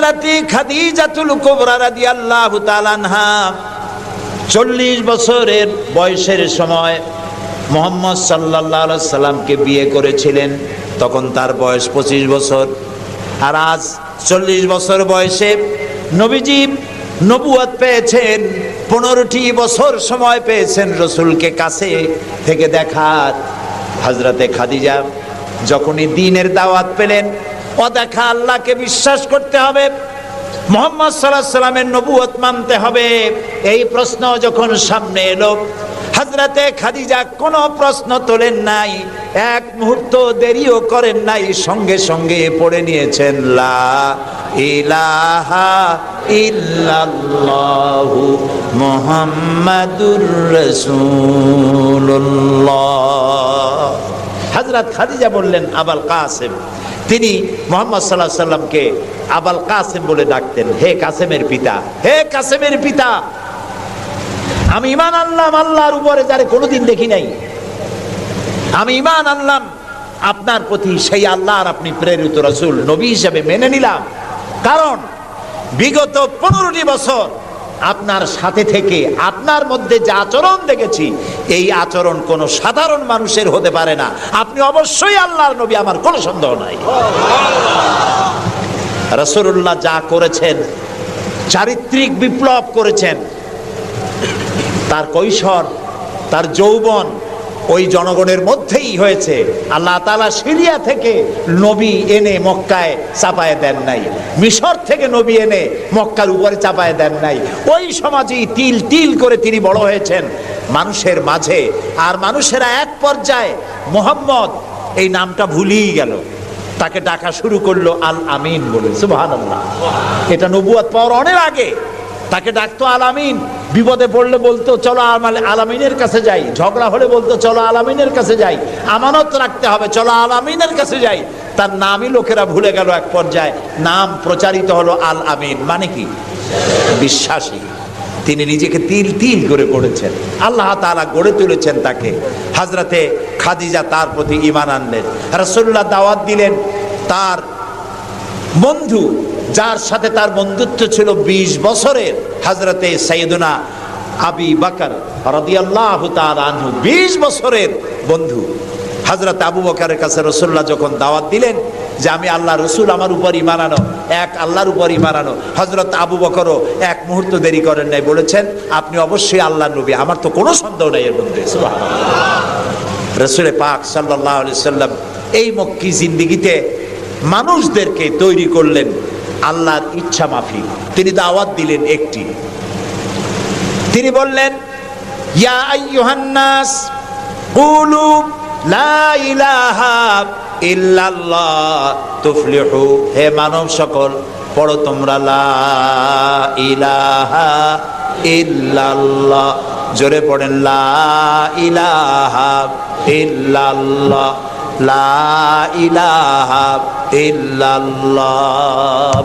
হযরতে খাদিজাতুল কুবরা রাদিয়াল্লাহু তাআলা আনহা 40 বছরের বয়সের সময় মুহাম্মদ সাল্লাল্লাহু আলাইহি সাল্লামকে বিয়ে করেছিলেন। তখন তার বয়স 25 বছর। আর আজ 40 বছর বয়সে নবীজি নবুয়ত পেয়েছেন। 15টি বছর সময় পেয়েছেন রাসূলকে কাছে থেকে দেখার। হযরতে খাদিজা যখনই দ্বীনের দাওয়াত পেলেন, ও দেখা আল্লাহকে বিশ্বাস করতে হবে, মুহাম্মদ সাল্লাল্লাহু আলাইহি সাল্লামের নবুয়ত মানতে হবে, এই প্রশ্ন যখন সামনে এলো, হযরতে খাদিজা কোনো প্রশ্ন তোলেন নাই, এক মুহূর্ত দেরিও করেন নাই, সঙ্গে সঙ্গে পড়ে নিয়েছেন লা ইলাহা ইল্লাল্লাহু মুহাম্মাদুর রাসূলুল্লাহ। হযরত খাদিজা বললেন আবুল কাসেম। তিনি মুহাম্মদ সাল্লাল্লাহু আলাইহি সাল্লামকে আবুল কাসেম বলে ডাকতেন, হে কাসেমের পিতা, হে কাসেমের পিতা। আমি ঈমান আনলাম আল্লাহর উপরে যারে কোনোদিন দেখি নাই, আমি ঈমান আনলাম আপনার প্রতি, সেই আল্লাহর আপনি প্রেরিত রাসূল, নবী হিসেবে মেনে নিলাম। কারণ বিগত 15টি বছর আপনার সাথে থেকে আপনার মধ্যে যে আচরণ দেখেছি, এই আচরণ কোনো সাধারণ মানুষের হতে পারে না। আপনি অবশ্যই আল্লাহর নবী, আমার কোনো সন্দেহ নাই। রাসূলুল্লাহ যা করেছেন, চারিত্রিক বিপ্লব করেছেন। তার কৈশোর, তার যৌবন ওই জনগণের মধ্যেই হয়েছে। আল্লাহ তাআলা সিরিয়া থেকে নবী এনে মক্কায় চাপায় দেন নাই, মিশর থেকে নবী এনে মক্কার উপরে চাপায় দেন নাই। ওই সমাজেই তিল তিল করে তিনি বড় হয়েছেন মানুষের মাঝে। আর মানুষেরা এক পর্যায়ে মুহাম্মদ এই নামটা ভুলেই গেল, তাকে ডাকা শুরু করলো আল আমিন বলে। সুবহানাল্লাহ। এটা নবুয়ত পাওয়ার অনেক আগে তাকে ডাকতো আল আমিন। বিপদে পড়লে বলতো চলো আল আমিনের কাছে যাই, ঝগড়া হলে বলতো চলো আল আমিনের কাছে যাই, আমানত রাখতে হবে চলো আল আমিনের কাছে যাই। তার নামই লোকেরা ভুলে গেল। এক পর্যায়ে নাম প্রচারিত হলো আল আমিন, মানে কি? বিশ্বাসী। তিনি নিজেকে তিল তিল করে গড়েছেন, আল্লাহ তাআলা গড়ে তুলেছেন তাকে। হযরতে খাদিজা তার প্রতি ঈমান আনলেন। রাসূলুল্লাহ দাওয়াত দিলেন তার বন্ধু, যার সাথে তার বন্ধুত্ব ছিল 20 বছরের, হযরতে সাইয়েদুনা আবু বকর রাদিয়াল্লাহু তাআলা আনহু, 20 বছরের বন্ধু। হযরত আবু বকরের কাছে রাসূলুল্লাহ যখন দাওয়াত দিলেন যে আমি আল্লাহ রাসূল, আমার উপর ঈমান আনো, এক আল্লাহর উপর ঈমান আনো, হযরত আবু বকরও এক মুহূর্ত দেরি করেন নাই, বলেছেন আপনি অবশ্যই আল্লাহর নবী, আমার তো কোনো সন্দেহ নাই এর মধ্যে। সুবহানাল্লাহ। রাসূল পাক সাল্লাল্লাহু আলাইহি সাল্লাম এই মক্কি জিন্দেগিতে মানুষদেরকে তৈরি করলেন আল্লাহর ইচ্ছা মাফিক। তিনি দাওয়াত দিলেন একটি, তিনি বললেন ইয়া আইয়ুহান নাস কুলু লা ইলাহা ইল্লাল্লাহ তুফলিহু। হে মানব সকল, পড়ো তোমরা লা ইলাহা ইল্লাল্লাহ। জোরে পড়েন লা ইলাহা ইল্লাল্লাহ, লা ইলাহা ইল্লাল্লাহ।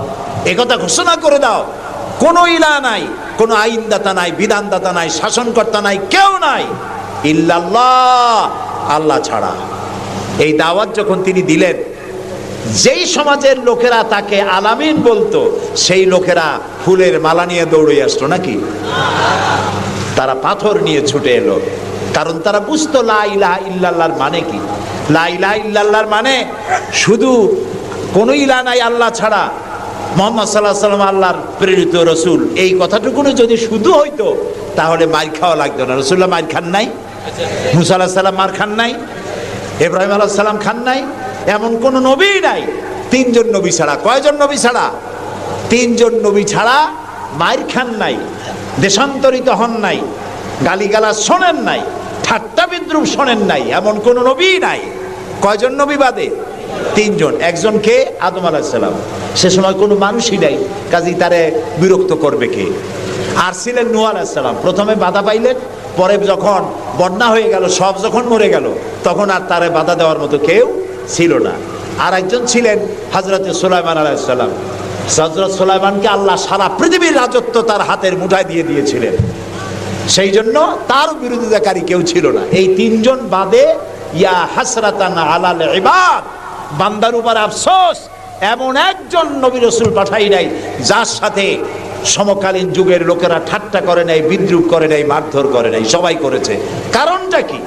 একথা ঘোষণা করে দাও, কোনো ইলাহ নাই, কোনো আইনদাতা নাই, বিধানদাতা নাই, শাসনকর্তা নাই, কেউ নাই ইল্লাল্লাহ, আল্লাহ ছাড়া। এই দাওয়াত যখন তিনি দিলেন, যেই সমাজের লোকেরা তাকে আলামিন বলতো, সেই লোকেরা ফুলের মালা নিয়ে দৌড়ে আসতো নাকি? তারা পাথর নিয়ে ছুটে এলো, কারণ তারা বুঝতো লা ইলাহা ইল্লাল্লাহর মানে কি। লা ইলাহা ইল্লাল্লাহর মানে শুধু কোনো ইলাহ নাই আল্লাহ ছাড়া, মুহাম্মদ সাল্লাল্লাহু আলাইহি ওয়াসাল্লাম আল্লাহর প্রেরিত রাসূল, এই কথাটুকুনো যদি শুধু হইতো তাহলে মার খাওয়া লাগতো না। রাসূলুল্লাহ মার খান নাই, মুসা আলাইহিস সালাম মার খান নাই, ইব্রাহিম আলাইহিস সালাম খান নাই, এমন কোন নবী নাই। 3 জন নবী ছাড়া, কয়জন নবী ছাড়া? 3 জন নবী ছাড়া মার খান নাই, দেশান্তরিত হন নাই, গালিগালাজ শোনেন নাই, ঠাট্টা বিদ্রুপ শোনেন নাই, এমন কোন নবী নাই। কয়জন নবী বাদে? 3 জন। একজন কে? আদম আলাইহিস সালাম। সে সময় কোনো মানুষই নাই, কাজেই তারে বিরক্ত করবে কে? আর ছিলেন নূহ আলাইহিস সালাম। প্রথমে বাধা পাইলেন, পরে যখন বন্যা হয়ে গেল, সব যখন মরে গেল, তখন আর তারে বাধা দেওয়ার মতো কেউ ছিল না। আর একজন ছিলেন হযরতে সুলাইমান আলাইহিস সালাম। হযরত সুলাইমানকে আল্লাহ সারা পৃথিবীর রাজত্ব তার হাতের মুঠায় দিয়ে দিয়েছিলেন, সেই জন্য তার বিরোধিতাকারী কেউ ছিল না। এই 3 জন বাদে ইয়া হাসরাতান আলাল ইবাদ, বান্দার উপর আফসোস, এমন একজন নবী রাসূল পাঠাই নাই যার সাথে সমকালীন যুগের লোকেরা ঠাট্টা করে নাই, বিদ্রুপ করে নাই, মারধর করে নাই। সবাই করেছে। কারণটা কি?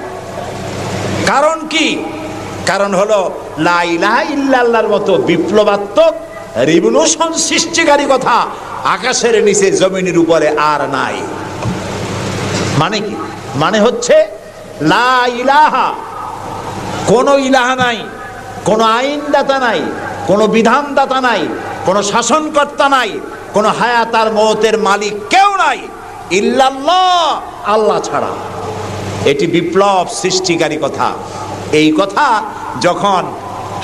কারণ কি? কারণ হলো লা ইলাহা ইল্লাল্লাহর মতো বিপ্লবাত্মক রিভলিউশন সৃষ্টিকারী কথা আকাশের নিচে জমিনের উপরে আর নাই। মানে কি? মানে হচ্ছে লা ইলাহা, কোনো ইলাহা নাই, কোনো আইনদাতা নাই, কোনো বিধানদাতা নাই, কোনো শাসনকর্তা নাই, কোনো হায়াত আর মওতের মালিক কেউ নাই ইল্লাল্লাহ, আল্লাহ ছাড়া। এটি বিপ্লব সৃষ্টিকারী কথা। এই কথা যখন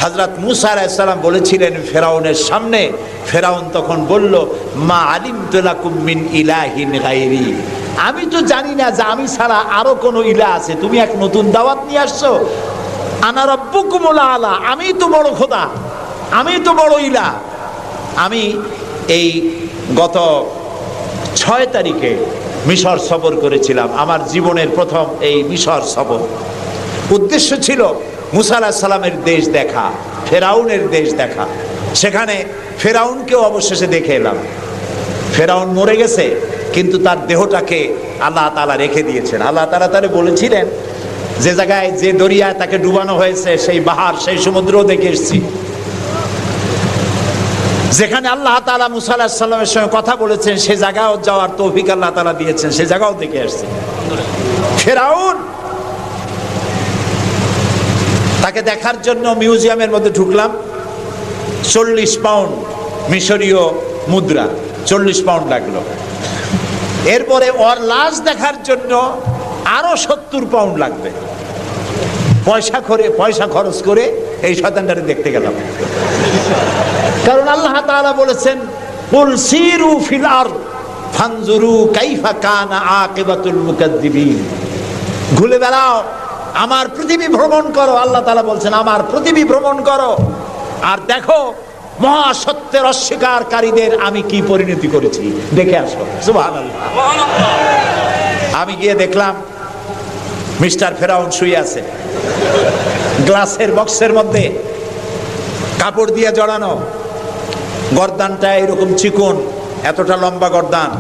হযরত মুসা আলাইহিস সালাম বলেছিলেন ফেরাউনের সামনে, ফেরাউন তখন বলল, মা আলিমতু লাকুম মিন ইলাহিন গায়রি, আমি তো জানি না যে আমি ছাড়া আরো কোনো ইলাহ আছে, তুমি এক নতুন দাওয়াত নিয়ে আসছো। আনা রাব্বুকুমুল আলা, আমি তো বড় খোদা, আমি তো বড় ইলাহ। আমি এই গত 6 তারিখে মিশর সফর করেছিলাম, আমার জীবনের প্রথম এই মিশর সফর। উদ্দেশ্য ছিল মুসা আলাইহিস সালামের দেশ দেখা, ফেরাউনের দেশ দেখা। সেখানে ফেরাউনকেও অবশেষে দেখে এলাম। ফেরাউন মরে গেছে, কিন্তু তার দেহটাকে আল্লাহ তাআলা রেখে দিয়েছেন। আল্লাহ তাআলা তারে বলেছিলেন যে জায়গায়, যে দরিয়ায় তাকে ডুবানো হয়েছে, সেই বাহার, সেই সমুদ্র দেখে এসেছি। যেখানে আল্লাহ তাআলা মুসা আলাইহিস সালামের সঙ্গে কথা বলেছেন, সে জায়গাও যাওয়ার তৌফিক আল্লাহ তাআলা দিয়েছেন, সে জায়গাও দেখে আসছে। ফেরাউন, তাকে দেখার জন্য মিউজিয়ামের মধ্যে ঢুকলাম। 40 পাউন্ড মিশরীয় মুদ্রা, 40 পাউন্ড লাগলো। এরপরে ওর লাশ দেখার জন্য আরো 70 পাউন্ড লাগবে। পয়সা খরচ করে এই শয়তানটারে দেখতে গেলাম। কারণ আল্লাহ তাআলা বলেছেন, কুল সিরু ফিল আরদ ফানজুরু কাইফা কানা আকিবাতুল মুকাদ্দিবিন, ঘুরে বেড়াও, আমার পৃথিবী ভ্রমণ করো। আল্লাহ তাআলা বলছেন, আমার পৃথিবী ভ্রমণ করো আর দেখো মহাসত্যের অস্বীকারীদের আমি কি পরিণতি করেছি, দেখে আসো। সুবহানাল্লাহ। আমি গিয়ে দেখলাম মিস্টার ফেরাউন শুয়ে আছে, গ্লাসের বক্সের মধ্যে কাপড় দিয়ে জড়ানো, গর্দানটা এরকম চিকন, এতটা লম্বা গর্দান,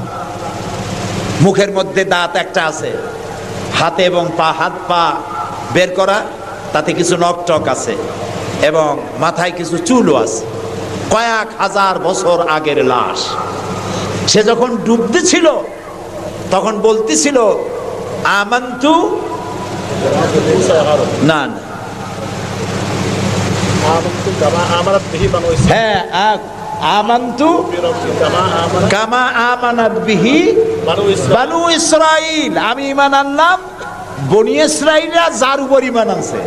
মুখের মধ্যে দাঁত একটা আছে, হাতে এবং পা, হাত পা বের করা, তাতে কিছু নখ টক আছে এবং মাথায় কিছু চুলও আছে। কয়েক হাজার বছর আগের লাশ। সে যখন ডুবতে ছিল তখন বলতেছিল, আমান্তু, না না, হ্যাঁ, আমান্তু কামা আমানাত বিহি বানু ইসরাইল, আমি ঈমান আনলাম বনি ইসরাইলরা যার উপর ঈমান আনছে,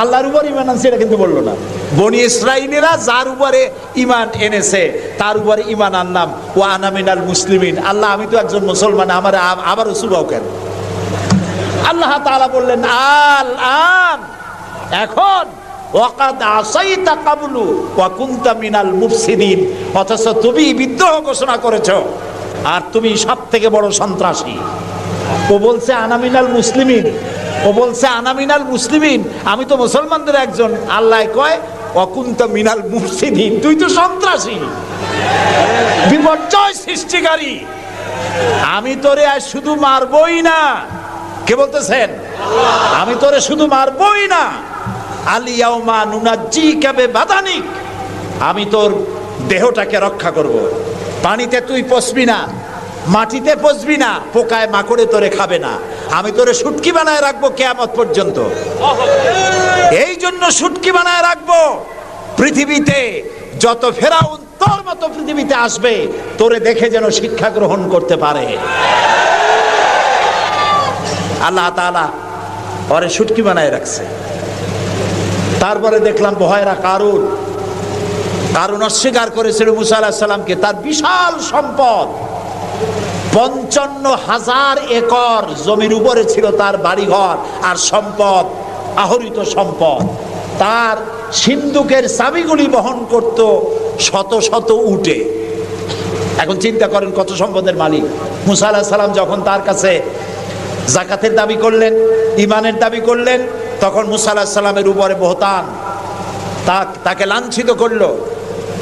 আল্লাহর উপর ঈমান আনছে এটা কিন্তু বললো না। বনি ইসরাইলরা যার উপরে ঈমান এনেছে তার উপরে ঈমান আনলাম। ও আনা মিনাল মুসলিমিন, আল্লাহ আমি তো একজন মুসলমান, আমার আবারও সুবাও কেন? আল্লাহ তাআলা বললেন, আল আন, এখন, ওয়াকাদ আসাইতা কাবলু ওয়া কুনতা মিনাল মুফসিদিন, অথচ তুমি বিদ্রোহ ঘোষণা করেছো আর তুমি সবথেকে বড় সন্ত্রাসী। ও বলছে আনা মিনাল মুসলিমিন, ও বলছে আনা মিনাল মুসলিমিন, আমি তো মুসলমানদের একজন। আল্লাহ কয় ওয়া কুনতা মিনাল মুফসিদিন, তুই তো সন্ত্রাসী, বিপর্যয় সৃষ্টিকারী। আমি তোরে আর শুধু মারবই না, কে বলতেছেন? আমি তোরে শুধু মারবই না, আলিয়াউমা নুনাজ্জিকা বিবাদানিক, আমি তোর দেহটাকে রক্ষা করব। পানিতে তুই পচবি না, মাটিতে পচবি না, পোকায় মাকড়ে তোরে খাবে না, আমি তোরে শুটকি বানায় রাখবো কিয়ামত পর্যন্ত। এই জন্য শুটকি বানায় রাখবো, পৃথিবীতে যত ফেরাউন তোর মতো পৃথিবীতে আসবে, তোরে দেখে যেন শিক্ষা গ্রহণ করতে পারে। আল্লাহ তাআলা ওরে শুটকি বানায় রাখছে। তারপরে দেখলাম বহায়রা কারুন, কারুন অস্বীকার করেছিল মুসা আলাইহিস সালামকে। তার বিশাল সম্পদ, 55,000 একর জমির উপরে ছিল তার বাড়িঘর আর সম্পদ, আহরিত সম্পদ। তার সিন্ধুকের চাবিগুলি বহন করত শত শত উটে। এখন চিন্তা করেন কত সম্পদের মালিক। মুসা আলাইহিস সালাম যখন তার কাছে যাকাতের দাবি করলেন, ঈমানের দাবি করলেন, তখন মুসা আলাইহিস সালামের উপরে বহতান, তাকে লাঞ্ছিত করলো।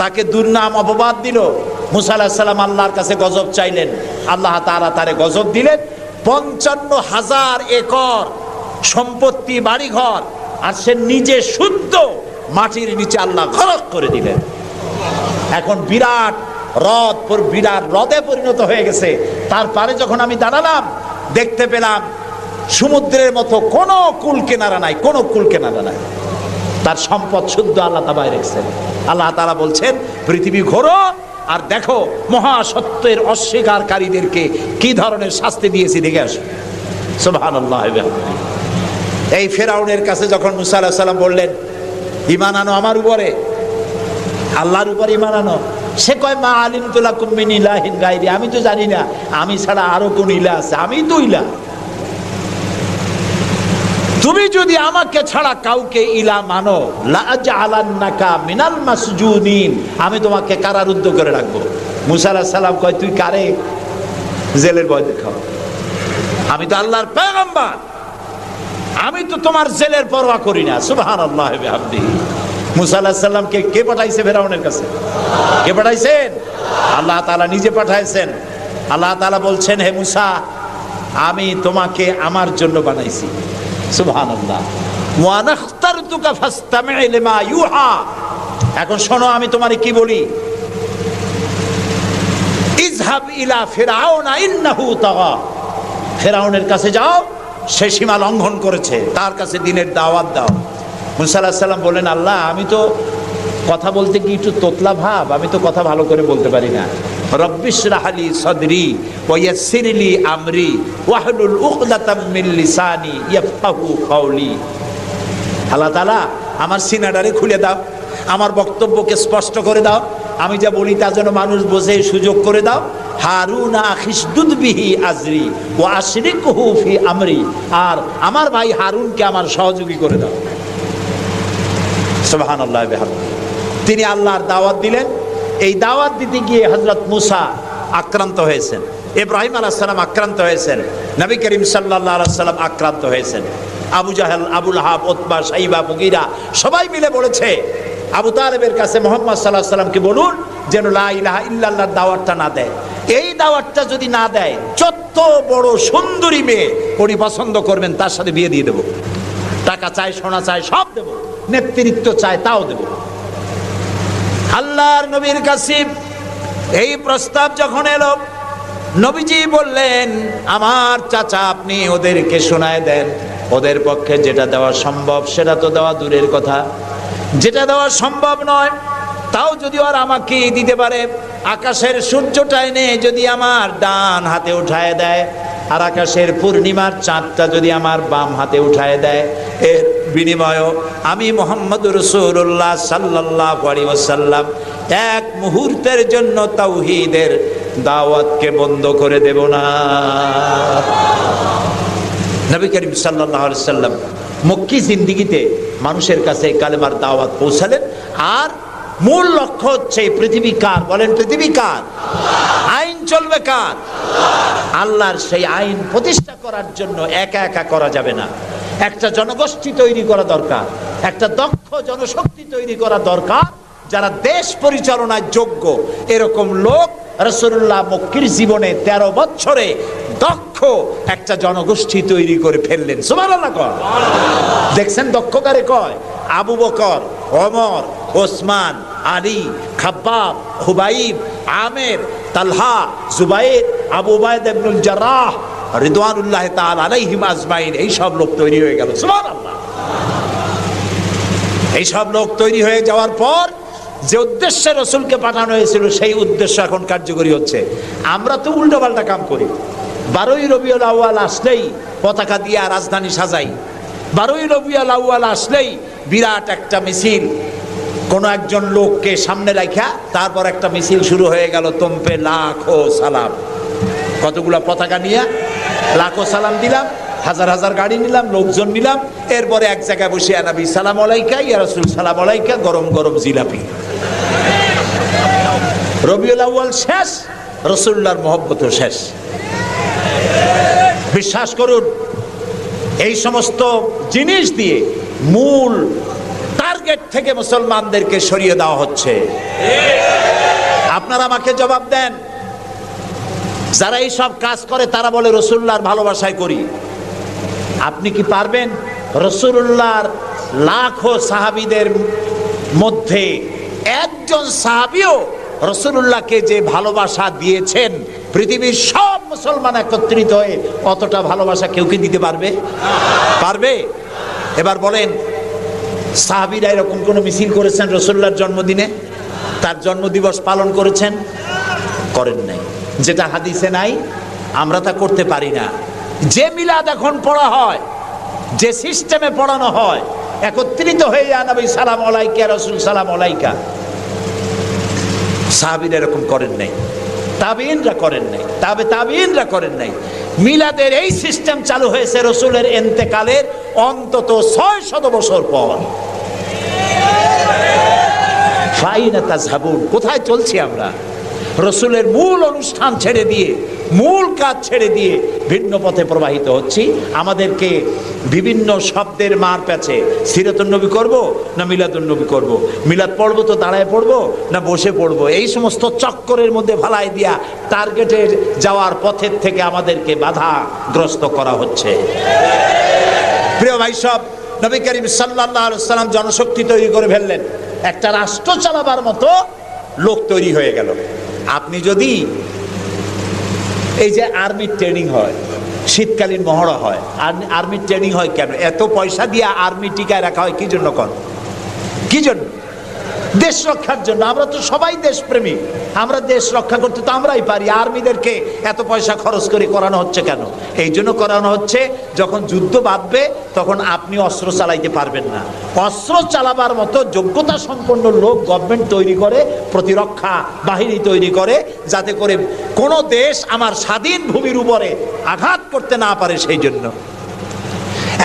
তাকে দুর্নাম অপবাদ দিল। মুসা আলাইহিস সালাম আল্লাহর কাছে গজব চাইলেন, আল্লাহ তাআলা তারে গজব দিলেন। 55,000 একর সম্পত্তি, বাড়িঘর, আর সে নিজে শুদ্ধ মাটির নিচে আল্লাহ গরক করে দিলেন। এখন বিরাট হ্রদে পরিণত হয়ে গেছে। তারপরে যখন আমি দাঁড়ালাম, দেখতে পেলাম সমুদ্রের মতো কোনো কুল কিনারা নাই, কোনো কুল কিনারা নাই। তার সম্পদ শুদ্ধ আল্লাহ তাআলা রেখেছেন। আল্লাহ তাআলা বলছেন, পৃথিবী ঘোরো আর দেখো মহাসত্যের অস্বীকারীদেরকে কি ধরনের শাস্তি দিয়েছি, দেখে আসো। সুবহানাল্লাহ। এই ফেরাউনের কাছে যখন মুসা আলাইহিস সালাম বললেন, ঈমান আনো আমার উপরে, আল্লাহর উপর ঈমান আনো, সে কয়, মা আলিমতু লাকুম মিন ইলাহিন গায়রি, আমি তো জানি না আমি ছাড়া আরো কোন ইলাহ আছে, আমি তো ইলাহ। তুমি যদি আমাকে ছাড়া কাউকে ইলাহ মানো, লা আজআলান্নাকা মিনাল মাসজুনিন, আমি তোমাকে কারারুদ্ধ করে রাখবো। মুসা আলাইহিস সালাম কয়, তুই কারে জেলের ভয় দেখাও? আমি তো আল্লাহর পয়গম্বর, আমি তো তোমার জেলের পরোয়া করি না। সুবহানাল্লাহ ওয়া বিহামদিহি। মুসা আলাইহিস সালামকে কে পাঠাইছে ফেরাউনের কাছে? কে পাঠাইছেন? আল্লাহ তাআলা নিজে পাঠাইছেন। আল্লাহ তাআলা বলছেন, হে মুসা, আমি তোমাকে আমার জন্য বানাইছি। সুবহানাল্লাহ। ওয়া নাখতারতুকা ফাসতামি' লিমা ইউহা। এখন শোনো আমি তোমারে কি বলি। ইযহাব ইলা ফিরআউনা ইন্নাহু তাগা। ফেরাউনের কাছে যাও, সে সীমা লঙ্ঘন করেছে, তার কাছে দ্বীনের দাওয়াত দাও। মুসা আলাইহিস সালাম বলেন, আল্লাহ, আমি তো কথা বলতে কি একটু তোতলা ভাব, আমি তো কথা ভালো করে বলতে পারি না। রব্বিশরাহ লি সাদরি ওয়া ইয়াসসির লি আমরি ওয়াহলুল উকদাতাম মিন লিসানি ইয়াফকাহু কাওলি। আল্লাহ তাআলা আমার সিনাটারে খুলে দাও, আমার বক্তব্যকে স্পষ্ট করে দাও, আমি যা বলি তা যেন মানুষ বোঝে সুযোগ করে দাও। হারুনা আখিসদুদ বিহি আজরি ওয়া আশরিকহু ফি আমরি, আর আমার ভাই হারুনকে আমার সহযোগী করে দাও। সুবহানাল্লাহ ওয়া বিহামদিহি। তিনি আল্লাহর দাওয়াত দিলেন। এই দাওয়াত দিতে গিয়ে হযরত মুসা আক্রান্ত হয়েছেন, ইব্রাহিম আলাইহিস সালাম আক্রান্ত হয়েছেন, নবী করিম সাল্লাল্লাহু আলাইহি ওয়াসাল্লাম আক্রান্ত হয়েছেন। আবু জাহেল, আবু লাহাব, উতবা, শাইবা, মুগীরা সবাই মিলে বলেছে আবু তালেবের কাছে মুহাম্মদ সাল্লাল্লাহু আলাইহি ওয়াসাল্লামকে বলুন যেন লা ইলাহা ইল্লাল্লাহর দাওয়াতটা না দেয়। এই দাওয়াতটা যদি না দেয়, যত বড় সুন্দরী মেয়ে উনি পছন্দ করবেন তার সাথে বিয়ে দিয়ে দেব। টাকা চাই, সোনা চাই, সব দেব। নেতৃত্ব চাই, তাও দেব। আল্লাহর নবীর কাছে এই প্রস্তাব যখন এলো, নবীজি বললেন, আমার চাচা, আপনি ওদেরকে শোনায় দেন। ওদের পক্ষে যেটা দেওয়া সম্ভব সেটা তো দেওয়া দূরের কথা, যেটা দেওয়া সম্ভব নয় তাও যদি ওরা আমাকে দিতে পারে, আকাশের সূর্যটা এনে যদি আমার ডান হাতে উঠায় দেয়, আর আকাশের পূর্ণিমার চাঁদটা যদি আমার বাম হাতে উঠায় দেয়, এর বিনিময়ে আমি মুহাম্মদুর রাসূলুল্লাহ সাল্লাল্লাহু আলাইহি ওয়াসাল্লাম এক মুহূর্তের জন্য তাওহীদের দাওয়াতকে বন্ধ করে দেব না। নবী করিম সাল্লাল্লাহু আলাইহি ওয়াসাল্লাম মক্কি জিন্দেগিতে মানুষের কাছে কালেমার দাওয়াত পৌঁছালেন। আর মূল লক্ষ্য হচ্ছে পৃথিবী কার? বলেন, পৃথিবী কার? আইন চলবে কার? আল্লাহর। সেই আইন প্রতিষ্ঠা করার জন্য একা একা করা যাবে না, একটা জনগোষ্ঠী তৈরি করা দরকার, একটা দক্ষ জনশক্তি তৈরি করা দরকার, যারা দেশ পরিচালনার যোগ্য। এরকম লোক রাসূলুল্লাহ মক্কির জীবনে 13 বছরে দক্ষ একটা জনগোষ্ঠী তৈরি করে ফেললেন। সুবহানাল্লাহ। দেখছেন দক্ষ কারে কয়? আবু বকর, ওমর, ওসমান, আলী, খাব্বাব, খুবাইব, আমের, তালহা, জুবাইর, আবু উবাইদা ইবনুল জাররাহ রিদওয়ানুল্লাহ তাআলা আলাইহিম আজমাইন। এই সব লোক তৈরি হয়ে গেল। সুবহানাল্লাহ। এই সব লোক তৈরি হয়ে যাওয়ার পর যে উদ্দেশ্যে রসুলকে পাঠানো হয়েছিল সেই উদ্দেশ্য এখন কার্যকরী হচ্ছে। আমরা তো উল্টোপাল্টা কাম করি। 12ই রবিউল আউয়াল আসলেই পতাকা দিয়ে রাজধানী সাজাই। 12ই রবিউল আউয়াল আসলেই বিরাট একটা মিছিল, কোনো একজন লোককে সামনে রাখা, তারপর একটা মিছিল শুরু হয়ে গেল। তোমপে লাখো সালাম, কতগুলা পতাকা নিয়ে লাখো সালাম দিলাম, হাজার হাজার গাড়ি নিলাম, লোকজন নিলাম। এরপরে এক জায়গায় বসে নবী সালাম আলাইকা, ইয়া রাসূল সালাম আলাইকা, গরম গরম জিলাপি। রবিউল আউয়াল শেষ, রাসূলুল্লাহর মহব্বতও শেষ। বিশ্বাস করুন, এই সমস্ত জিনিস দিয়ে মূল টার্গেট টার্গেট থেকে মুসলমানদেরকে সরিয়ে দেওয়া হচ্ছে। আপনারা আমাকে জবাব দেন, যারা এই সব কাজ করে তারা বলে রাসূলুল্লাহর ভালোবাসায় করি। আপনি কি পারবেন রাসূলুল্লাহর লাখো সাহাবীদের মধ্যে একজন সাহাবীও রাসূলুল্লাহকে যে ভালোবাসা দিয়েছেন, পৃথিবীর সব মুসলমান একত্রিত হয়ে অতটা ভালোবাসা কেউ কি দিতে পারবে? পারবে? এবার বলেন, সাহাবীরা এরকম কোন মিছিল করেছেন রাসূলুল্লাহর জন্মদিনে? তার জন্মদিবস পালন করেছেন? করেন নাই। যেটা হাদিসে নাই আমরা তা করতে পারি না। যে মিলাদ এখন পড়া হয়, যে সিস্টেমে পড়ানো হয়, একত্রিত হয়ে ইয়া নবী সালাম আলাইকা, রাসূল সালাম আলাইকা, সাহাবীরা এরকম করেন নাই, তাবেঈনরা করেন নাই, তাবেঈনরা করেন নাই। মিলাদের এই সিস্টেম চালু হয়েছে রাসূলের ইন্তেকালের অন্তত 600 বছর পর। ফাইনা তাযহাবুন, কোথায় চলছি আমরা? রাসূলের মূল অনুষ্ঠান ছেড়ে দিয়ে, মূল কাজ ছেড়ে দিয়ে ভিন্ন পথে প্রবাহিত হচ্ছি। আমাদেরকে বিভিন্ন শব্দের মার প্যাচে সিরাতুন নবী করব না মিলাদুন নবী করব, মিলাদ পড়বো তো দাঁড়ায় পড়বো না বসে পড়বো, এই সমস্ত চক্করের মধ্যে ভালাই দিয়া টার্গেটে যাওয়ার পথের থেকে আমাদেরকে বাধাগ্রস্ত করা হচ্ছে। প্রিয় ভাই সব, নবী করিম সাল্লাল্লাহু আলাইহি ওয়াসাল্লাম জনশক্তি তৈরি করে ফেললেন, একটা রাষ্ট্র চালাবার মতো লোক তৈরি হয়ে গেল। আপনি যদি এই যে আর্মির ট্রেনিং হয়, শীতকালীন মহড়া হয়, আর্মির ট্রেনিং হয় কেন? এত পয়সা দিয়ে আর্মি টিকায় রাখা হয় কি জন্য? কি জন্য? দেশ রক্ষার জন্য। আমরা তো সবাই দেশপ্রেমী, আমরা দেশ রক্ষা করতে তো আমরাই পারি। আর্মিদেরকে এত পয়সা খরচ করে করানো হচ্ছে কেন? এই জন্য করানো হচ্ছে, যখন যুদ্ধ বাঁধবে তখন আপনি অস্ত্র চালাইতে পারবেন না, অস্ত্র চালাবার মতো যোগ্যতা সম্পন্ন লোক গভর্নমেন্ট তৈরি করে, প্রতিরক্ষা বাহিনী তৈরি করে, যাতে করে কোনো দেশ আমার স্বাধীন ভূমির উপরে আঘাত করতে না পারে। সেই জন্য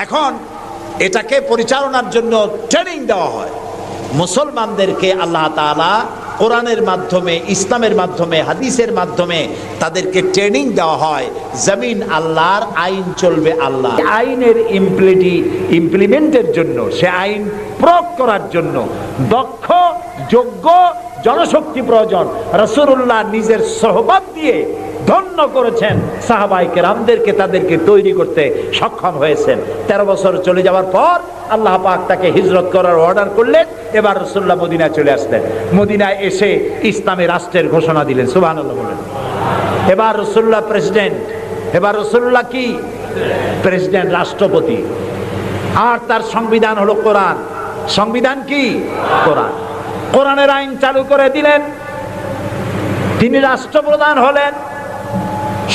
এখন এটাকে পরিচালনার জন্য ট্রেনিং দেওয়া হয়। মুসলমানদেরকে আল্লাহ তাআলা কোরআনের মাধ্যমে, ইসলামের মাধ্যমে, হাদিসের মাধ্যমে তাদেরকে ট্রেনিং দেওয়া হয়। জমিন আল্লাহর, আইন চলবে আল্লাহ। আইনের ইমপ্লিমেন্টের জন্য, সে আইন প্রয়োগ করার জন্য দক্ষ যোগ্য জনশক্তি প্রয়োজন। রাসূলুল্লাহ নিজের সোহবত দিয়ে ধন্য করেছেন সাহাবায়ে কেরামদেরকে, তাদেরকে তৈরি করতে সক্ষম হয়েছেন। 13 বছর চলে যাওয়ার পর আল্লাহ পাক তাকে হিজরত করার অর্ডার করলেন। এবার রাসূলুল্লাহ মদিনায় চলে আসলেন। মদিনায় এসে ইসলামী রাষ্ট্রের ঘোষণা দিলেন। সুবহানাল্লাহ বলেন। এবার রাসূলুল্লাহ প্রেসিডেন্ট, এবার রাসূলুল্লাহ কি প্রেসিডেন্ট, রাষ্ট্রপতি। আর তার সংবিধান হলো কোরআন। সংবিধান কি? কোরআন। কোরআনের আইন চালু করে দিলেন। তিনি রাষ্ট্রপ্রধান হলেন।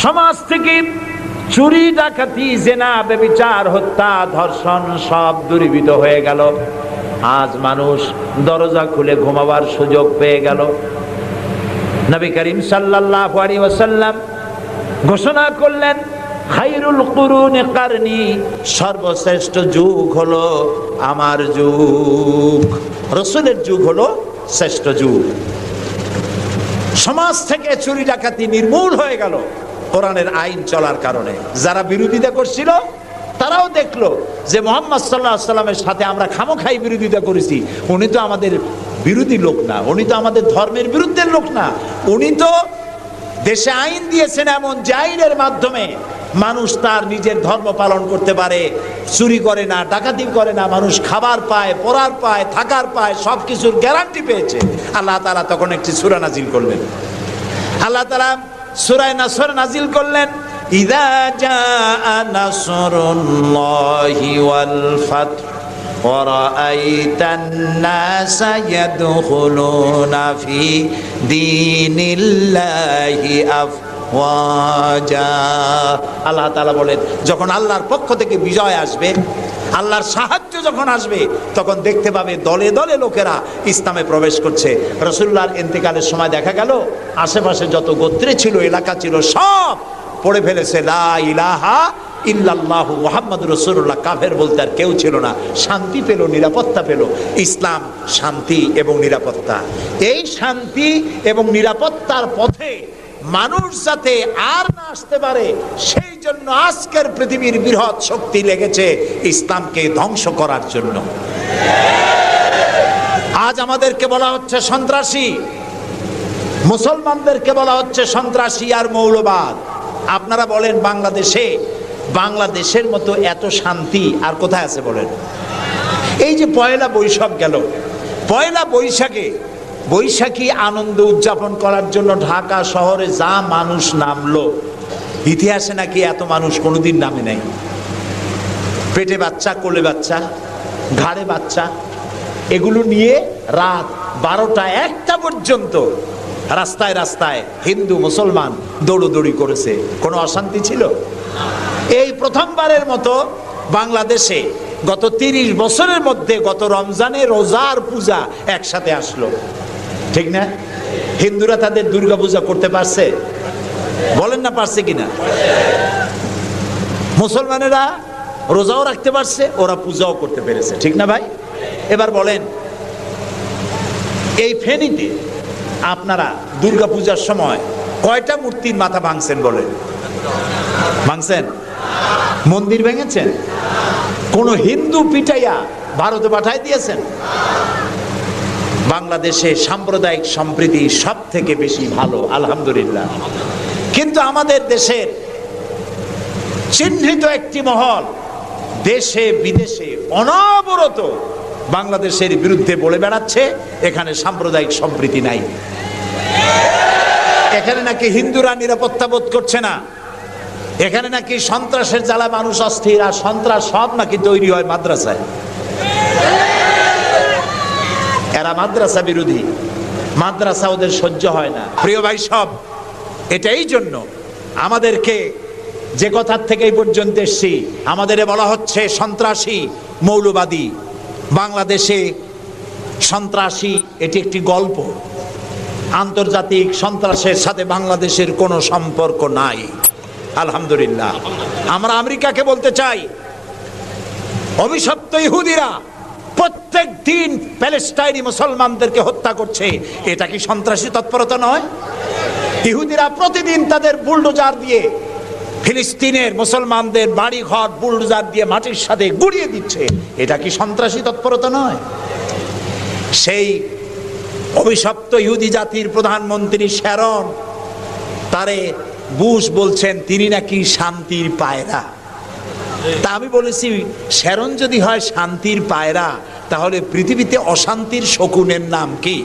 সমাজ থেকে চুরি ডাকাতি জেনা ব্যভিচার হত্যা ধর্ষণ সব দূরীভূত হয়ে গেল। আজ মানুষ দরজা খুলে ঘুমাবার সুযোগ পেয়ে গেল। নবী করিম সাল্লাল্লাহু আলাইহি ওয়াসাল্লাম ঘোষণা করলেন, খায়রুল কুরুনি কারনি, সর্বশ্রেষ্ঠ যুগ হলো আমার যুগ। রাসূলের যুগ হলো শ্রেষ্ঠ যুগ। সমাজ থেকে চুরি ডাকাতি নির্মূল হয়ে গেল কোরআনের আইন চলার কারণে। যারা বিরোধিতা করছিল তারাও দেখলো যে মুহাম্মদ সাল্লাল্লাহু আলাইহি ওয়াসাল্লামের সাথে আমরা খামোখাই বিরোধিতা করেছি, উনি তো আমাদের বিরোধী লোক না, উনি তো আমাদের ধর্মের বিরুদ্ধের লোক না, উনি তো দেশে আইন দিয়েছেন এমন যে আইনের মাধ্যমে মানুষ তার নিজের ধর্ম পালন করতে পারে, চুরি করে না, ডাকাতি করে না, মানুষ খাবার পায়, পড়ার পায়, থাকার পায়, সবকিছুর গ্যারান্টি পেয়েছে। আল্লাহ তাআলা তখন একটি সূরা নাজিল করলেন। আল্লাহ তাআলা সূরা নাসর নাজিল করলেন, ইযা জাআ নাসরুল্লাহি ওয়াল ফাতহ ওয়া রাআইতান নাসা ইয়াদখুলুনা ফি দীনিল্লাহি আফওয়াজা। আল্লাহ তাআলা বলেন, যখন আল্লাহর পক্ষ থেকে বিজয় আসবে, আল্লাহর সাহায্য যখন আসবে, তখন দেখতে পাবে দলে দলে লোকেরা ইসলামে প্রবেশ করছে। রাসূলুল্লাহর ইন্তেকালের সময় দেখা গেল আশেপাশে যত গোত্রে ছিল, এলাকা ছিল, সব পড়ে ফেলেছে লা ইলাহা ইল্লাল্লাহু মুহাম্মাদুর রাসূলুল্লাহ। কাফের বলতে আর কেউ ছিল না। শান্তি পেল, নিরাপত্তা পেল। ইসলাম শান্তি এবং নিরাপত্তা। এই শান্তি এবং নিরাপত্তার পথে মানুষ যাতে আর না আসতে পারে, সেই জন্য আজকের পৃথিবীর বৃহৎ শক্তি লেগেছে ইসলামকে ধ্বংস করার জন্য। আজ আমাদেরকে বলা হচ্ছে সন্ত্রাসী, মুসলমানদেরকে বলা হচ্ছে সন্ত্রাসী আর মৌলবাদ। আপনারা বলেন বাংলাদেশের মতো এত শান্তি আর কোথায় আছে বলেন? এই যে পয়লা বৈশাখ গেল, পয়লা বৈশাখী আনন্দ উদযাপন করার জন্য ঢাকা শহরে যা মানুষ নামলো, ইতিহাসে নাকি এত মানুষ কোনোদিন নামে নাই। পেটে বাচ্চা, কোলে বাচ্চা, ঘাড়ে বাচ্চা, এগুলো নিয়ে রাত 12টা 1টা পর্যন্ত রাস্তায় রাস্তায় হিন্দু মুসলমান দৌড়োদৌড়ি করেছে। কোনো অশান্তি ছিল? এই প্রথমবারের মতো বাংলাদেশে গত 30 বছরের মধ্যে গত রমজানে রোজার পূজা একসাথে আসলো, ঠিক না? হিন্দুরা তাদের দুর্গা পূজা করতে পারছে? বলেন না পারছে কিনা? মুসলমানেরা রোজাও রাখতে পারছে, ওরা পূজাও করতে পেরেছে, ঠিক না ভাই? এবার বলেন, এই ফেনীতে আপনারা দুর্গা পূজার সময় কয়টা মূর্তির মাথা ভাঙছেন বলেন? ভাঙছেন? মন্দির ভেঙেছেন? কোন হিন্দু পিটাইয়া ভারতে পাঠাই দিয়েছেন? বাংলাদেশে সাম্প্রদায়িক সম্প্রীতি সব থেকে বেশি ভালো, আলহামদুলিল্লাহ। কিন্তু আমাদের দেশের চিহ্নিত একটি মহল দেশে বিদেশে অনবরত বাংলাদেশের বিরুদ্ধে বলে বেড়াচ্ছে এখানে সাম্প্রদায়িক সম্প্রীতি নাই, এখানে নাকি হিন্দুরা নিরাপত্তা বোধ করছে না, এখানে নাকি সন্ত্রাসের জ্বালা মানুষ অস্থির, আর সন্ত্রাস সব নাকি তৈরি হয় মাদ্রাসায়। এরা মাদ্রাসা বিরোধী, মাদ্রাসা ওদের সহ্য হয় না। প্রিয় ভাই সব, এটাই জন্য আমাদেরকে যে কথার থেকে এই পর্যন্ত এসছি, আমাদের বলা হচ্ছে সন্ত্রাসী মৌলবাদী। বাংলাদেশে সন্ত্রাসী এটি একটি গল্প, আন্তর্জাতিক সন্ত্রাসের সাথে বাংলাদেশের কোনো সম্পর্ক নাই, আলহামদুলিল্লাহ। আমরা আমেরিকাকে বলতে চাই, অভিশপ্ত ইহুদিরা প্রত্যেক দিন প্যালেস্টাইনি মুসলমানদেরকে হত্যা করছে, এটা কি সন্ত্রাসী তৎপরতা নয়? ইহুদিরা প্রতিদিন তাদের বুলডোজার দিয়ে ফিলিস্তিনের মুসলমানদের বাড়ি ঘর বুলডোজার দিয়ে মাটির সাথে গুড়িয়ে দিচ্ছে, এটা কি সন্ত্রাসী তৎপরতা নয়? সেই অভিশপ্ত ইহুদি জাতির প্রধানমন্ত্রী শ্যারন, তারে বুশ বলছেন তিনি নাকি শান্তির পায়রা। তা আমি বলেছি, শ্যারন যদি হয় শান্তির পায়রা, তাহলে পৃথিবীতে অশান্তির শকুনের নাম কি?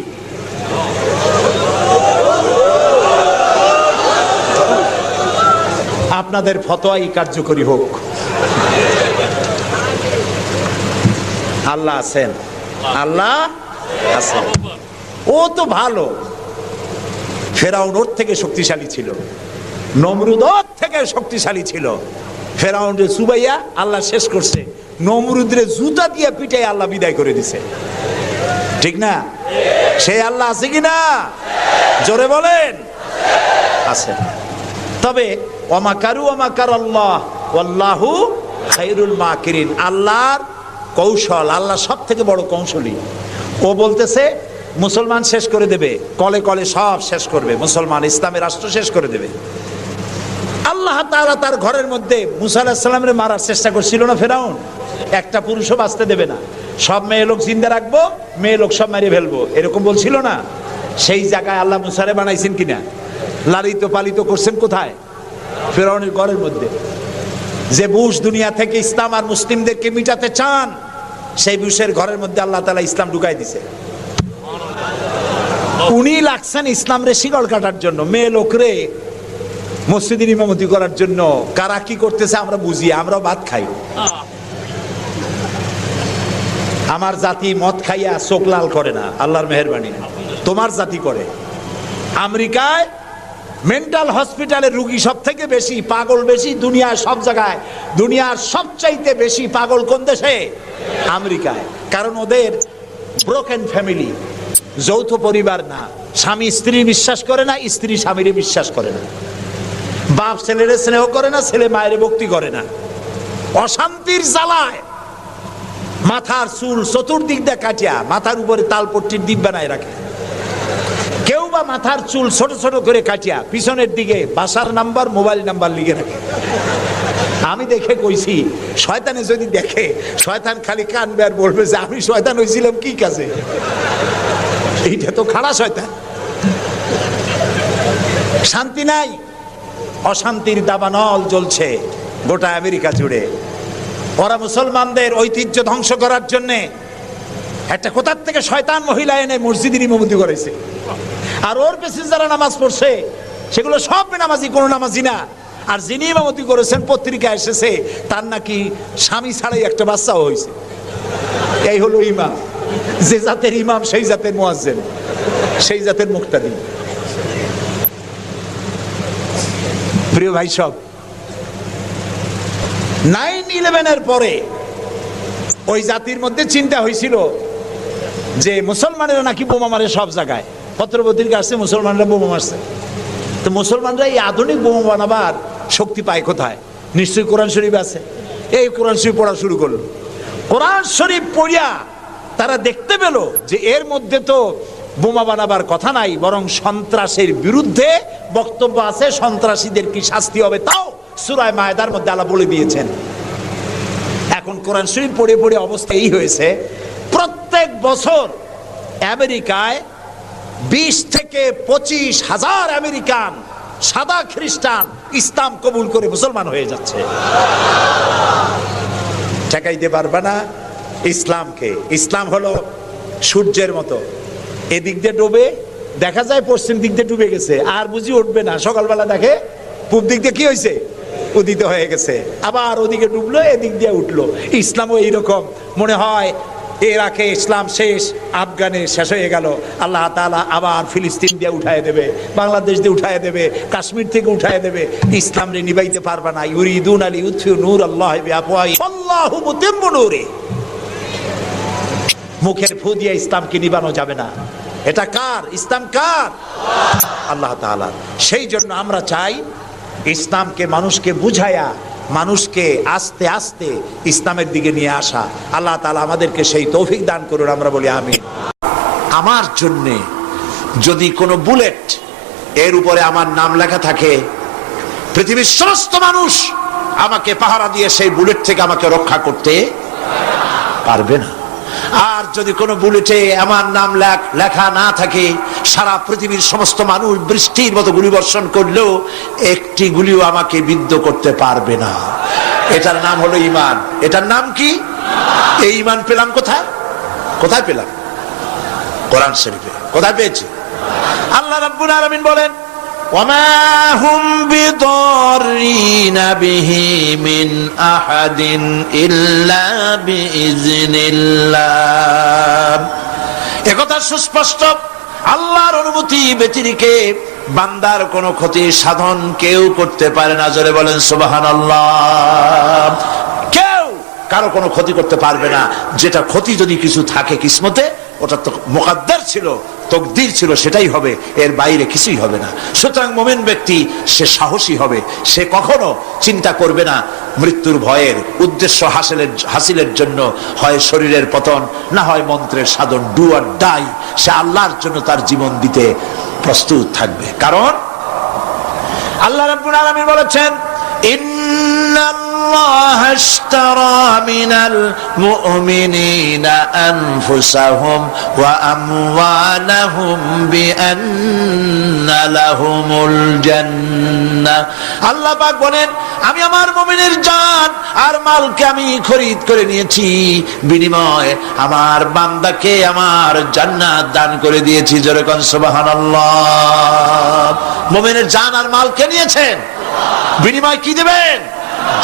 আপনাদের ফতোয়াই কার্যকরী হোক। আল্লাহ আছেন, আল্লাহ আছেন। ও তো ভালো, ফেরাউন ওর থেকে শক্তিশালী ছিল, নমরুদ ওর থেকে শক্তিশালী ছিল। ফেরাউনরে চুবাইয়া আল্লাহ শেষ করছে, নমরুদরে জুতা দিয়ে পিটাই আল্লাহ বিদায় করে দিছে, ঠিক না? সেই আল্লাহ আছে কিনা? জোরে বলেন, আছে। তবে ওয়ামাকারু ওয়ামাকারাল্লাহ ওয়াল্লাহু খায়রুল মাকিরিন। আল্লাহর কৌশল, আল্লাহ সব থেকে বড় কৌশলী। ও বলতেছে মুসলমান শেষ করে দেবে, কলে কলে সব শেষ করবে, মুসলমান ইসলামের রাষ্ট্র শেষ করে দেবে। আল্লাহ তাআলা তার ঘরের মধ্যে মুসা আলাইহিস সালামের মারার চেষ্টা করছিল না ফেরাউন? একটা পুরুষও বাঁচতে দেবে না, সব মেয়ে লোক জিন্দা রাখবো, মেয়ে লোক সব মারিয়ে ফেলবো, এরকম বলছিল না? সেই জায়গায় আল্লাহ মুসারে বানাইছেন কিনা? লালিত পালিত করছেন কোথায়? ফেরাউনের ঘরের মধ্যে। যে বুশ দুনিয়া থেকে ইসলাম আর মুসলিমদেরকে মিটাতে চান, সেই বুশের ঘরের মধ্যে আল্লাহ তাআলা ইসলাম ঢুকাই দিছে। উনি লাগছেন ইসলাম রে শিকল কাটার জন্য, মেয়ে লোকরে মসজিদের ইমামতি করার জন্য। কারা কি করতেছে আমরা বুঝি, আমরাও ভাত খাই। আমার জাতি মদ খাইয়া চোখ লাল করে না, আল্লাহর মেহেরবানি। তোমার জাতি করে। আমেরিকায় মেন্টাল হসপিটালের রুগী সব থেকে বেশি, পাগল বেশি দুনিয়ার সব জায়গায়। দুনিয়ার সবচাইতে বেশি পাগল কোন দেশে? আমেরিকায়। কারণ ওদের ব্রোকেন ফ্যামিলি, যৌথ পরিবার না, স্বামী স্ত্রী বিশ্বাস করে না, স্ত্রী স্বামীরে বিশ্বাস করে না, বাপ ছেলেরে স্নেহ করে না, ছেলে মায়ের ভক্তি করে না। অশান্তির জ্বালায় মাথার চুল চতুর্দিক দিয়ে কাটিয়া মাথার উপরে তালপট্টির দ্বীপ বানায় রাখে। কেউ বা মাথার চুল ছোট ছোট করে কাটিয়া পিছনের দিকে বাসার নাম্বার, মোবাইল নাম্বার লিখে রাখে। আমি দেখে কইছি, শয়তানে যদি দেখে, শয়তান খালি কানবে আর বলবে যে আমি শয়তান হয়েছিলাম কি কাজে। এইটা তো খাড়া শয়তান। শান্তি নাই, অশান্তির দাবানল জ্বলছে গোটা আমেরিকা জুড়ে। ওরা মুসলমানদের ঐতিহ্য ধ্বংস করার জন্যে একটা কোথার থেকে শয়তান মহিলা এনে মসজিদের ইমামতি করেছে। আর ওর পেছনে যারা নামাজ পড়ছে সেগুলো সব বেনামাজি, কোনো নামাজি না। আর যিনি ইমামতি করেছেন পত্রিকা এসেছে তার নাকি স্বামী ছাড়াই একটা বাচ্চাও হয়েছে। এই হলো ইমাম। যে জাতের ইমাম সেই জাতের মুয়াজ্জিন, সেই জাতের মুক্তাদি। প্রিয় ভাই সব, 9/11 পরে ওই জাতির মধ্যে চিন্তা হয়েছিল যে মুসলমানেরা নাকি বোমা মারে সব জায়গায়। পত্রপত্রিকা আসছে মুসলমানরা বোমা মারছে। তো মুসলমানরা এই আধুনিক বোমা বানাবার শক্তি পায় কোথায়? নিশ্চয়ই কোরআন শরীফ আছে। এই কোরআন শরীফ পড়া শুরু করলো। কোরআন শরীফ পড়িয়া তারা দেখতে পেল যে এর মধ্যে তো বোমা বানাবার কথা নাই, বরং সন্ত্রাসের বিরুদ্ধে বক্তব্য আছে। সন্ত্রাসীদের কি শাস্তি হবে তাও সূরা মায়েদার মধ্যে আল্লাহ বলে দিয়েছেন। এখন কোরআন শরীফ পড়ে পড়ে অবস্থা এই হয়েছে, প্রত্যেক বছর আমেরিকায় 20 থেকে 25 হাজার আমেরিকান সাদা খ্রিস্টান ইসলাম কবুল করে মুসলমান হয়ে যাচ্ছে। ঠেকাইতে পারবে না ইসলামকে। ইসলাম হলো সূর্যের মতো, এদিক দিয়ে ডুবে দেখা যায় পশ্চিম দিক দিয়ে ডুবে গেছে, আর বুঝি উঠবে না। সকালবেলা দেখে পূব দিক দিয়ে কি হয়েছে, উদিত হয়ে গেছে, আবার ওদিকে ডুবলো, এদিক দিয়ে উঠলো। ইসলামও এইরকম। মনে হয় ইরাকে ইসলাম শেষ, আফগানে শেষ হয়ে গেল, আল্লাহ তাআলা আবার ফিলিস্তিন দিয়ে উঠায় দেবে, বাংলাদেশ দিয়ে উঠায় দেবে, কাশ্মীর থেকে উঠায় দেবে। ইসলাম রে নিবাইতে পারবে না। ইউরিদুনা লিইউতফিউ নূরাল্লাহি বিআফওয়াহিহিম আল্লাহু মুতিম্মু নূরিহি। মুখের ফু দিয়ে ইসলামকে নিবানো যাবে না। এটা কার? ইসলাম কার? আল্লাহ তাআলা। সেই জন্য আমরা চাই ইসলামকে মানুষকে বুঝায়া, মানুষকে আস্তে আস্তে ইসলামের দিকে নিয়ে আসা। আল্লাহ তাআলা আমাদেরকে সেই তৌফিক দান করুন, আমরা বলি আমিন। আমার জন্য যদি কোনো বুলেট এর উপরে আমার নাম লেখা থাকে, পৃথিবীর সমস্ত মানুষ আমাকে পাহারা দিয়ে সেই বুলেট থেকে আমাকে রক্ষা করতে পারবে না। আর যদি কোনো বুলেটে আমার নাম লেখা না থাকে, সারা পৃথিবীর সমস্ত মানুষ বৃষ্টির মতো গুলি বর্ষণ করলেও একটি গুলিও আমাকে বিদ্ধ করতে পারবে না। এটার নাম হলো ঈমান। এটার নাম কি? এই ঈমান পেলাম কোথায়? কোথায় পেলাম? কোরআন শরীফে। কোথায় পেয়েছি? আল্লাহ রাব্বুল আলামিন বলেন, ওয়ামা হুম বিদররিনা বিহি মিন আহাদিন ইল্লা বিইজনিল্লাহ। একথা সুস্পষ্ট, আল্লাহর অনুমতি ব্যতিরেকে বান্দার কোনো ক্ষতি সাধন কেউ করতে পারে না। জোরে বলেন সুবহানাল্লাহ। কেউ কারো কোনো ক্ষতি করতে পারবে না। যেটা ক্ষতি যদি কিছু থাকে কিসমতে, ওটা তো মুকদ্দার ছিল, তকদির ছিল, সেটাই হবে, এর বাইরে কিছুই হবে না। সুতরাং মুমিন ব্যক্তি সে সাহসী হবে। সে কখনো চিন্তা করবে না মৃত্যুর ভয়ের। উদ্দেশ্য হাসিলের জন্য হয় শরীরের পতন, না হয় মন্ত্রের সাধন। Do or die. সে আল্লাহর জন্য তার জীবন দিতে প্রস্তুত থাকবে। কারণ আল্লাহ রাব্বুল আলামিন বলেছেন, ইন্নাল্লাহা আশতারা মিনাল মুমিনিনা আনফুসাহুম ওয়া আমওয়ালাহুম বিআন্না লাহুমুল জান্নাহ। আল্লাহ পাক বলেন, আমি আমার মুমিনের জান আর মালকে আমি খরিদ করে নিয়েছি, বিনিময়ে আমার বান্দাকে আমার জান্নাত দান করে দিয়েছি। জোরে কোন সুবহানাল্লাহ। মুমিনের জান আর মালকে নিয়েছেন, বিনিময় কি দিবেন?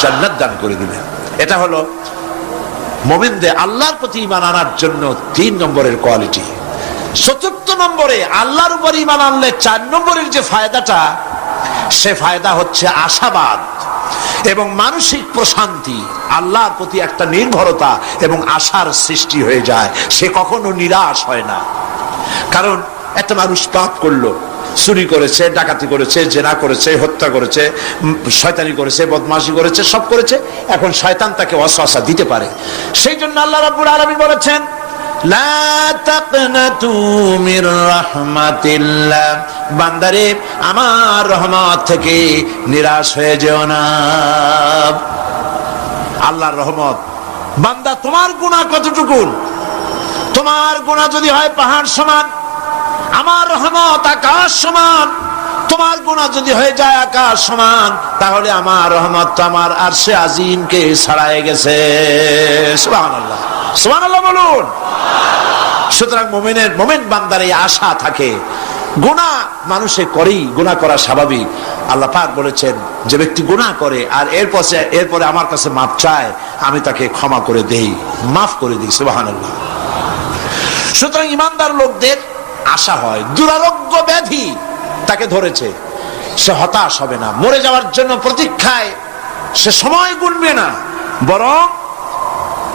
জান্নাত দান করে দিবেন। এটা হলো মুমিনদের আল্লাহর প্রতি ঈমান আনার জন্য 3 নম্বরের কোয়ালিটি। 4th নম্বরে আল্লাহর উপর ঈমান আনলে 4 নম্বরের যে ফায়দাটা, সে ফায়দা হচ্ছে আশাবাদ এবং মানসিক প্রশান্তি। আল্লাহর প্রতি একটা নির্ভরতা এবং আশার সৃষ্টি হয়ে যায়। সে কখনো নিরাশ হয় না। কারণ একটা মানুষ পাপ করলো, চুরি করেছে, ডাকাতি করেছে, জেনা করেছে, হত্যা করেছে, শয়তানি করেছে, বদমাশি করেছে, সব করেছে। এখন শয়তান তাকে ওয়াসওয়াসা দিতে পারে। সেই জন্য আল্লাহ রাব্বুল আলামিন বলেছেন, লা তাকনাতু মির রাহমাতিল্লাহ। বান্দারে, আমার রহমত থেকে নিরাশ হয়ে যেও না। আল্লাহর রহমত। বান্দা তোমার গুনাহ কতটুকু? তোমার গুনাহ যদি হয় পাহাড় সমান, আমার রহমত আকাশ সমান। তোমার গুনাহ যদি হয়ে যায় আকাশ সমান, তাহলে আমার রহমত তো আমার আরশে আজিমকে ছাড়াই গেছে। সুবহানাল্লাহ, সুবহানাল্লাহ বলুন। সুতরাং মুমিন বান্দার এই আশা থাকে। গুনাহ মানুষে করেই, গুনাহ করা স্বাভাবিক। আল্লাহ পাক বলেছেন যে ব্যক্তি গুনাহ করে আর এরপরে আমার কাছে মাপ চায়, আমি তাকে ক্ষমা করে দেই, মাফ করে দিই। সুবহানাল্লাহ। সুতরাং ইমানদার লোকদের আশা হয়, দুরারোগ্য ব্যাধি তাকে ধরেছে, সে হতাশ হবে না, মরে যাওয়ার জন্য প্রতীক্ষায় সে সময় গুনবে না, বরং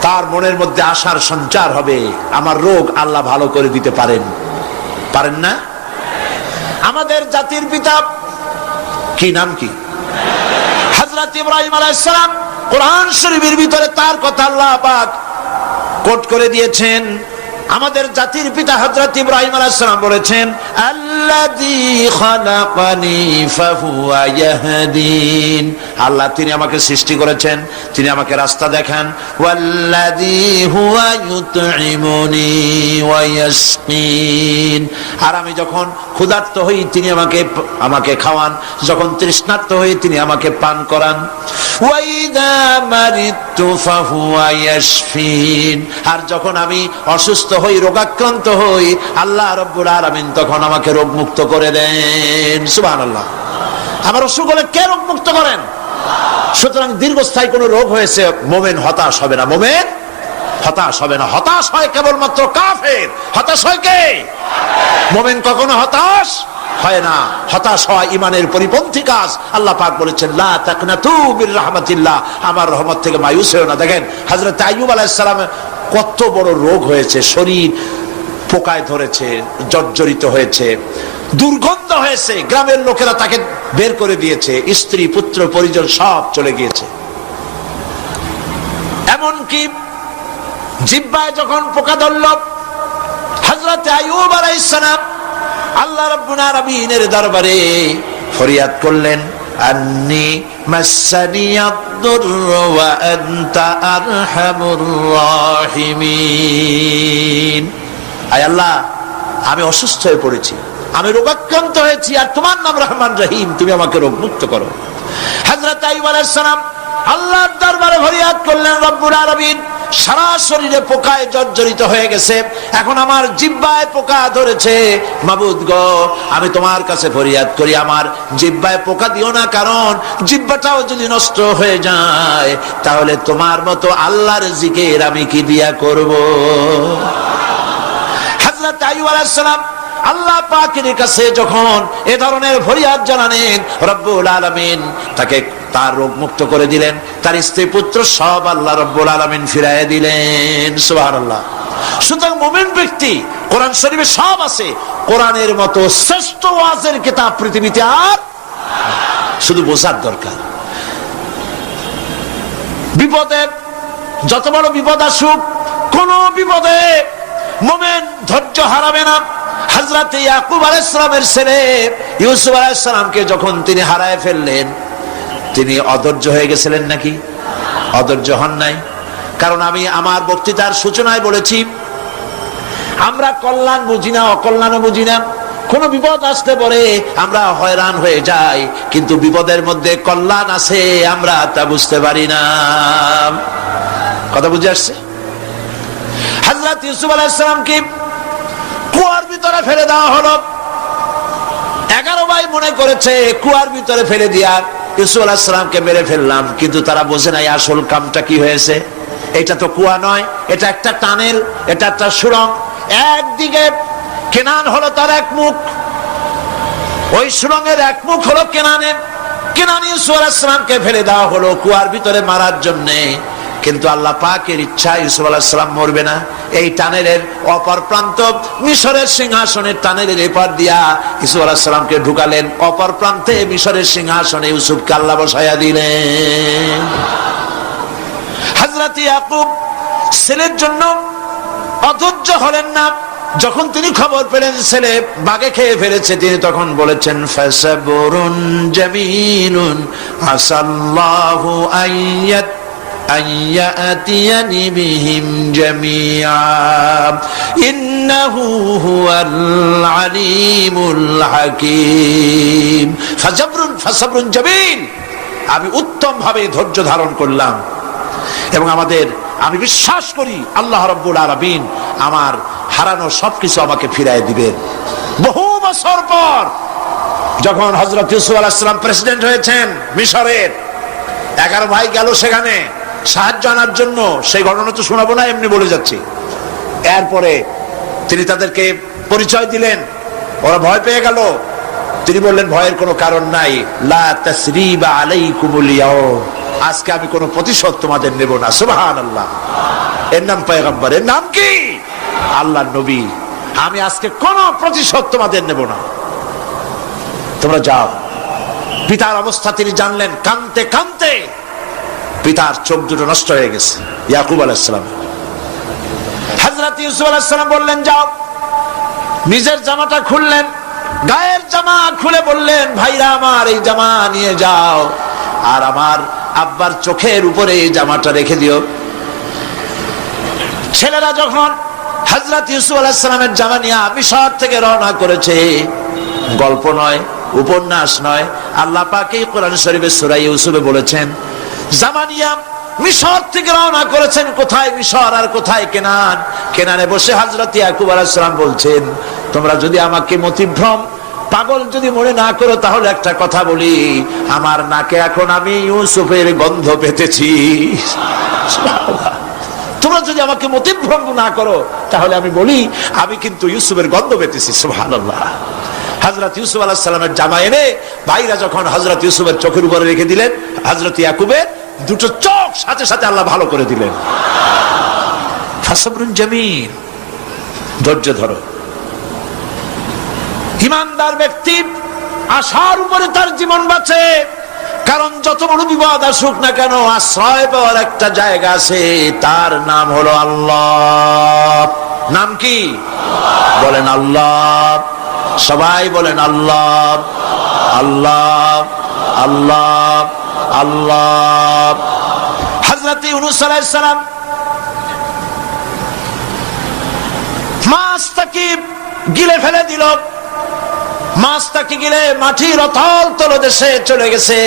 তার মনের মধ্যে আশার সঞ্চার হবে, আমার রোগ আল্লাহ ভালো করে দিতে পারেন না? আমাদের জাতির পিতা কি নাম কি? হযরত ইব্রাহিম আলাইহিস সালাম। কোরআন শরীফের ভিতরে তার কথা আল্লাহ পাক কোট করে দিয়েছেন। আমাদের জাতির পিতা হযরত ইব্রাহিম আলাইহিস সালাম বলেছেন, আল্লাযী খালাকানি ফাহুয়া ইয়াহদিন। আল্লাহ তিনি আমাকে সৃষ্টি করেছেন, তিনি আমাকে রাস্তা দেখান। ওয়াল্লাযী হুয়া ইউতঈমুনি ওয়া ইয়াসকিন। আর আমি যখন ক্ষুধার্ত হই তিনি আমাকে খাওয়ান, যখন তৃষ্ণার্ত হই তিনি আমাকে পান করান। ওয়া ইযা মারিতু ফাহুয়া ইয়াশফিন। আর যখন আমি অসুস্থ হই, রোগাক্রান্ত হই, আল্লাহ রাব্বুল আলামিন তখন আমাকে রোগ মুক্ত করে দেন। সুবহানাল্লাহ। আমার অসুখ হলে কে রোগ মুক্ত করেন? সুতরাং দীর্ঘস্থায়ী কোন রোগ হয়েছে, মুমিন হতাশ হবে না, মুমিন হতাশ হবে না। হতাশ হয় কেবলমাত্র কাফের। হতাশ হয় কে? মুমিন কখনো হতাশ হয় না। হতাশ হওয়া ইমানের পরিপন্থী কাজ। আল্লাহ পাক বলেছেন, লা তাকনাতু মির রাহমাতিল্লাহ, আমার রহমত থেকে মায়ুস হয়ো না। দেখেন হযরত আইয়ুব আলাইহিস সালামের কত বড় রোগ হয়েছে, শরীর পোকায় ধরেছে, জর্জরিত হয়েছে, দুর্গন্ধ হয়েছে, গ্রামের লোকেরা তাকে বের করে দিয়েছে, স্ত্রী পুত্র পরিজন সব চলে গিয়েছে। এমনকি জিহ্বায় যখন পোকা ধরল, হযরত আইয়ুব আলাইহিস সালাম আল্লাহ রাব্বুল আলামিনের দরবারে ফরিয়াদ করলেন, আন্নী মাসানিয়াদ-দুররু ওয়া আনতা আরহামুর রাহিমিন। আয় আল্লাহ, আমি অসুস্থ হয়ে পড়েছি, আমি রোগাক্রান্ত হয়েছি, আর তোমার নাম রহমান রহিম, তুমি আমাকে রোগ মুক্ত করো। হযরত আইয়ুব আলাইহিস সালাম আল্লাহর দরবারে ফরিয়াদ করলেন, রব্বুল আলামিন সারা শরীরে পোকায় জর্জরিত হয়ে গেছে, এখন আমার জিহ্বায় পোকা ধরেছে, মাবুদ গো আমি তোমার কাছে ফরিয়াদ করি, আমার জিহ্বায় পোকা দিও না, কারণ জিহ্বাটাও যদি নষ্ট হয়ে যায় তাহলে তোমার মতো আল্লাহর জিকির আমি কি দিয়া করব। হযরত আইয়ুব আলাইহিস সালাম আল্লাহ পাকের কাছে যখন এ ধরনের ফরিয়াদ জানালেন, রব্বুল আলামিন তাকে তার রোগ মুক্ত করে দিলেন, তার স্ত্রী পুত্র সব আল্লাহ রব্বুল আলামিন ফিরাইয়া দিলেন। সুবহানাল্লাহ। সুতরাং মুমিন ব্যক্তি, কোরআন শরীফে সব আছে, কোরআনের মতো শ্রেষ্ঠ ওয়াজের কিতাব পৃথিবীতে আর, শুধু বোঝার দরকার। বিপদে, যত বড় বিপদ আসুক, কোন বিপদে মুমিন ধৈর্য হারাবে না। হযরত ইয়াকুব আলাইহিস সালামের ছেলে ইউসুফ আলাইহিস সালামকে যখন তিনি হারায় ফেললেন, তিনি অধৈর্য হয়ে গেছিলেন নাকি? অধৈর্য হন নাই। কারণ আমি আমার বক্তৃতার সূচনায় বলেছি, আমরা কল্যাণ বুঝি না, অকল্যাণও বুঝি না। কোন বিপদ আসতে পরে আমরা হয়রান হয়ে যাই, কিন্তু বিপদের মধ্যে কল্যাণ আছে আমরা তা বুঝতে পারি না। কথা বুঝে আসছে? হযরত ইউসুফ আলাইহিস সালামকে কুয়ার ভিতরে ফেলে দেওয়া হলো। 11 ভাই মনে করেছে কুয়ার ভিতরে ফেলে দিয়া ইউসুফ আলাইহিস সালামকে মেরে ফেললাম, কিন্তু তারা বোঝে নাই আসল কামটা কি হয়েছে। এটা তো কুয়া নয়, এটা একটা টানেল, এটা একটা সুড়ঙ্গ। একদিকে কেনান হলো তার এক মুখ, ওই সুড়ঙ্গের এক মুখ হলো কেনানের। কেনান ইউসুফ আলাইহিস সালামকে ফেলে দেওয়া হলো কুয়ার ভিতরে মারার জন্যে, কিন্তু আল্লাহ পাকের ইচ্ছা ইউসুফ আলাইহিস সালাম মরবে না। এই টানেলের অপর প্রান্ত মিশরের সিংহাসনের টানেলের এপার দিয়া ইউসুফ আলাইহিস সালামকে ঢুকালেন, অপর প্রান্তে মিশরের সিংহাসনে ইউসুফকে আল্লাহ বসায়া দিলেন। হযরত ইয়াকুব ছেলের জন্য অধৈর্য হলেন না। যখন তিনি খবর পেলেন ছেলে বাগে খেয়ে ফেলেছে, তিনি তখন বলেছেন, ফাসাবরুন জামিলুন আসাল্লাহু আইয়াত أن يأتيني بهم جميعا إنه هو العليم الحكيم فصبر جميل। আমি উত্তম ভাবে ধৈর্য ধারণ করলাম এবং আমি বিশ্বাস করি আল্লাহ রাব্বুল আলামিন আমার হারানো সবকিছু আমাকে ফিরিয়ে দিবেন। বহু বছর পর যখন হযরত ইউসুফ আলাইহিস সালাম প্রেসিডেন্ট হয়েছেন মিশরের, 11 ভাই গেল সেখানে সাহায্য আনার জন্য। সেই ঘটনা তো শোনাবো না, এমনি বলে যাচ্ছি। এরপরে তিনি তাদেরকে পরিচয় দিলেন, ওরা ভয় পেয়ে গেল। তিনি বললেন ভয়ের কোনো কারণ নাই, লা তাসরিবা আলাইকুমুল ইয়াউম, আজকে আমি কোনো প্রতিশোধ তোমাদের নেব না। সুবহানাল্লাহ। এর নাম পয়গম্বর, এর নাম কি? আল্লাহর নবী। আমি আজকে কোনো প্রতিশোধ তোমাদের নেব না, তোমরা যাও। পিতার অবস্থা তিনি জানলেন, কাঁদতে কাঁদতে পিতার চোখ দুটো নষ্ট হয়ে গেছে। ইয়াকুব আলাইহিস সালাম, হযরত ইউসুফ আলাইহিস সালাম বললেন যাও। নিজের জামাটা খুললেন, গায়ের জামা খুলে বললেন ভাইরা আমার এই জামা নিয়ে যাও, আর আমার আব্বার চোখের উপরে এই জামাটা রেখে দিও। ছেলেরা যখন হযরত ইউসুফ আলাইহিস সালামের জামা নিয়ে মিশর থেকে রওনা করেছে, গল্প নয়, উপন্যাস নয়, আল্লাহ পাক এই কোরআন শরীফে সূরা ইউসুফে বলেছেন জামানিয়া মিশর থেকে রওনা করেছেন। কোথায় মিশর আর কোথায় কেনান? কেনানে বসে হযরত ইয়াকুব আলাইহিস সালাম বলছেন তোমরা যদি আমাকে মতিভ্রম পাগল যদি মনে না করো তাহলে একটা কথা বলি, আমার নাকে এখন আমি ইউসুফের গন্ধ পেতেছি। তোমরা যদি আমাকে মতিভ্রম না করো তাহলে আমি বলি আমি কিন্তু ইউসুফের গন্ধ পেতেছি। সুবহানাল্লাহ। হযরত ইউসুফ আলাইহিস সালামের জামা এনে ভাইরা যখন হযরত ইউসুফের চোখের উপরে রেখে দিলেন, হযরত ইয়াকুবের দুটো চোখ সাথে সাথে আল্লাহ ভালো করে দিলেন। ফাসবরুন জামিল, ধৈর্য ধরো। ঈমানদার ব্যক্তি আশার উপরে তার জীবন বাঁচে, কারণ যত বড় বিপদ আসুক না কেন আশ্রয় পাওয়ার একটা জায়গা আছে, তার নাম হলো আল্লাহ। নাম কি? বলেন আল্লাহ। সবাই বলেন আল্লাহ আল্লাহ আল্লাহ আল্লাহ। হযরত ইউনূস আলাইহিস সালাম মাছটাকে গিলে ফেলে দিল, মাছটাকে গিলে মাটির অতল তলদেশে চলে গেছে।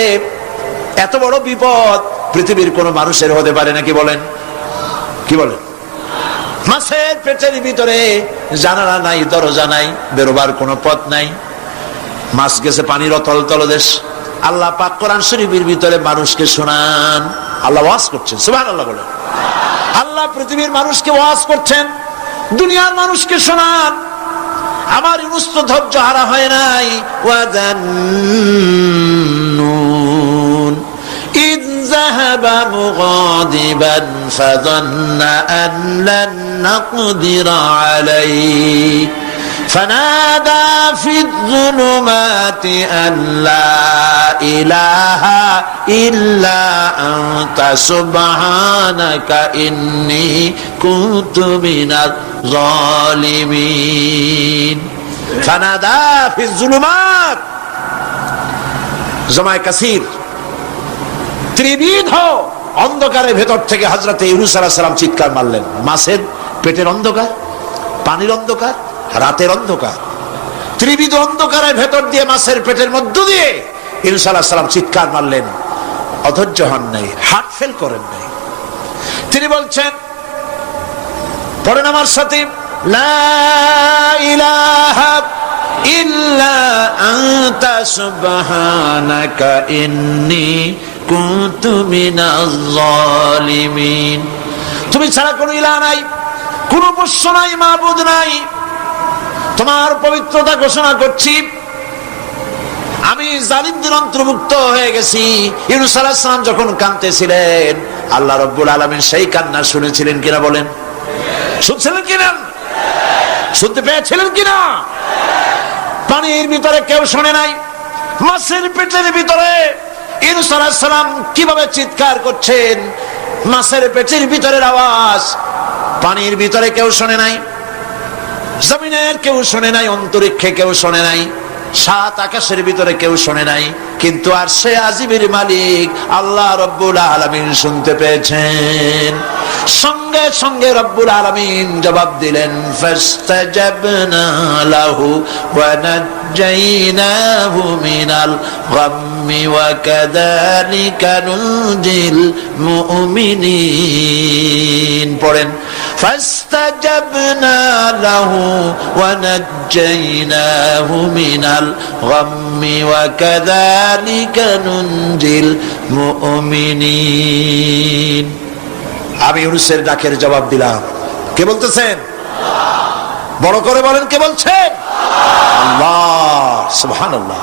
এত বড় বিপদ পৃথিবীর কোন মানুষের হতে পারে নাকি? বলেন, কি বলেন? মাছের পেটের ভিতরে জানালা নাই, দরজা নাই, বেরোবার কোনো পথ নাই, মাছ গেছে পানির অতল তলদেশ। আল্লাহ পাক কোরআন শরীফের ভিতরে মানুষকে শোনান, আল্লাহ ওয়াজ করছেন। সুবহানাল্লাহ বলেন। আল্লাহ পৃথিবীর মানুষকে ওয়াজ করছেন, দুনিয়ার মানুষকে শোনান। আমার ইউনূস তো ধৈর্য হারা হয় নাই। ওয়াযান্নুন ইয যাহাবা মুগাদিবান ফাযান্না আন লান নাকদিরা আলাইহি ফানাদা ফিয যুলুমাতি আন লা ইলাহা ইল্লা আনতা সুবহানাকা ইন্নী কুনতু মিনাজ জালিমিন। ফানাদা ফিয যুলুমাত, জামায়ে কাসীর, ত্রিবিধ অন্ধকারের ভেতর থেকে হযরত ইউনূস আলাইহিস সালাম চিৎকার মারলেন। মাছের পেটের অন্ধকার, পানির অন্ধকার, রাতের অন্ধকার, ত্রিবিধ অন্ধকারের ভেতর দিয়ে মাছের পেটের মধ্য দিয়ে ইউনূস আলাইহিস সালাম চিৎকার মারলেন। অধৈর্য হন নাই, হার্ট ফেল করেন নাই। তিনি বলছেন, পড়েন আমার সাথে, লা ইলাহা ইল্লা আনতা সুবহানাকা ইন্নী কুনতু মিনাজ জালিমিন। তুমি ছাড়া কোনো ইলাহ নাই, কোনো উপাস্য নাই, মাবুদ নাই। তোমার পবিত্রতা ঘোষণা করছি, আমি জালিমদের অন্তর্ভুক্ত হয়ে গেছি। ইউনূস আলাইহিস সালাম যখন কাঁদতেছিলেন, আল্লাহ রাব্বুল আলামিন সেই কান্না শুনেছিলেন কিনা? বলেন, শুনছিলেন কিনা? শুনতে পেয়েছিলেন কিনা? পানির ভিতরে কেউ শোনে নাই, মাছের পেটের ভিতরে ইউনূস আলাইহিস সালাম কিভাবে চিৎকার করছেন, মাছের পেটের ভিতরের আওয়াজ পানির ভিতরে কেউ শোনে নাই, জমিনের কেউ শোনে নাই, অন্তরিক্ষে কেউ শোনে নাই। সাত আকাশের ভিতরে কেউ শোনে নাই, কিন্তু আর সে আজিমের মালিক আল্লাহ রব্বুল আলামিন শুনতে পেয়েছেন। সঙ্গে সঙ্গে রব্বুল আলামিন জবাব দিলেন, ফাস্তাজাবনা লাহু ওয়া নাজ্জাইনাহু মিনাল গাম্মি ওয়া কাযালিকা নুনজিল মুমিনিন। পড়েন, ফাস্তাজাবনা লাহু ওয়া নাজ্জাইনাহু মিনাল গাম্মি ওয়া কাযালিকা নুনজিল মুমিনিন। আমি ইউনূসের ডাকের জবাব দিলাম। কে বলতেছেন? বড় করে বলেন, কে বলছেন? আল্লাহ। সুবহানাল্লাহ।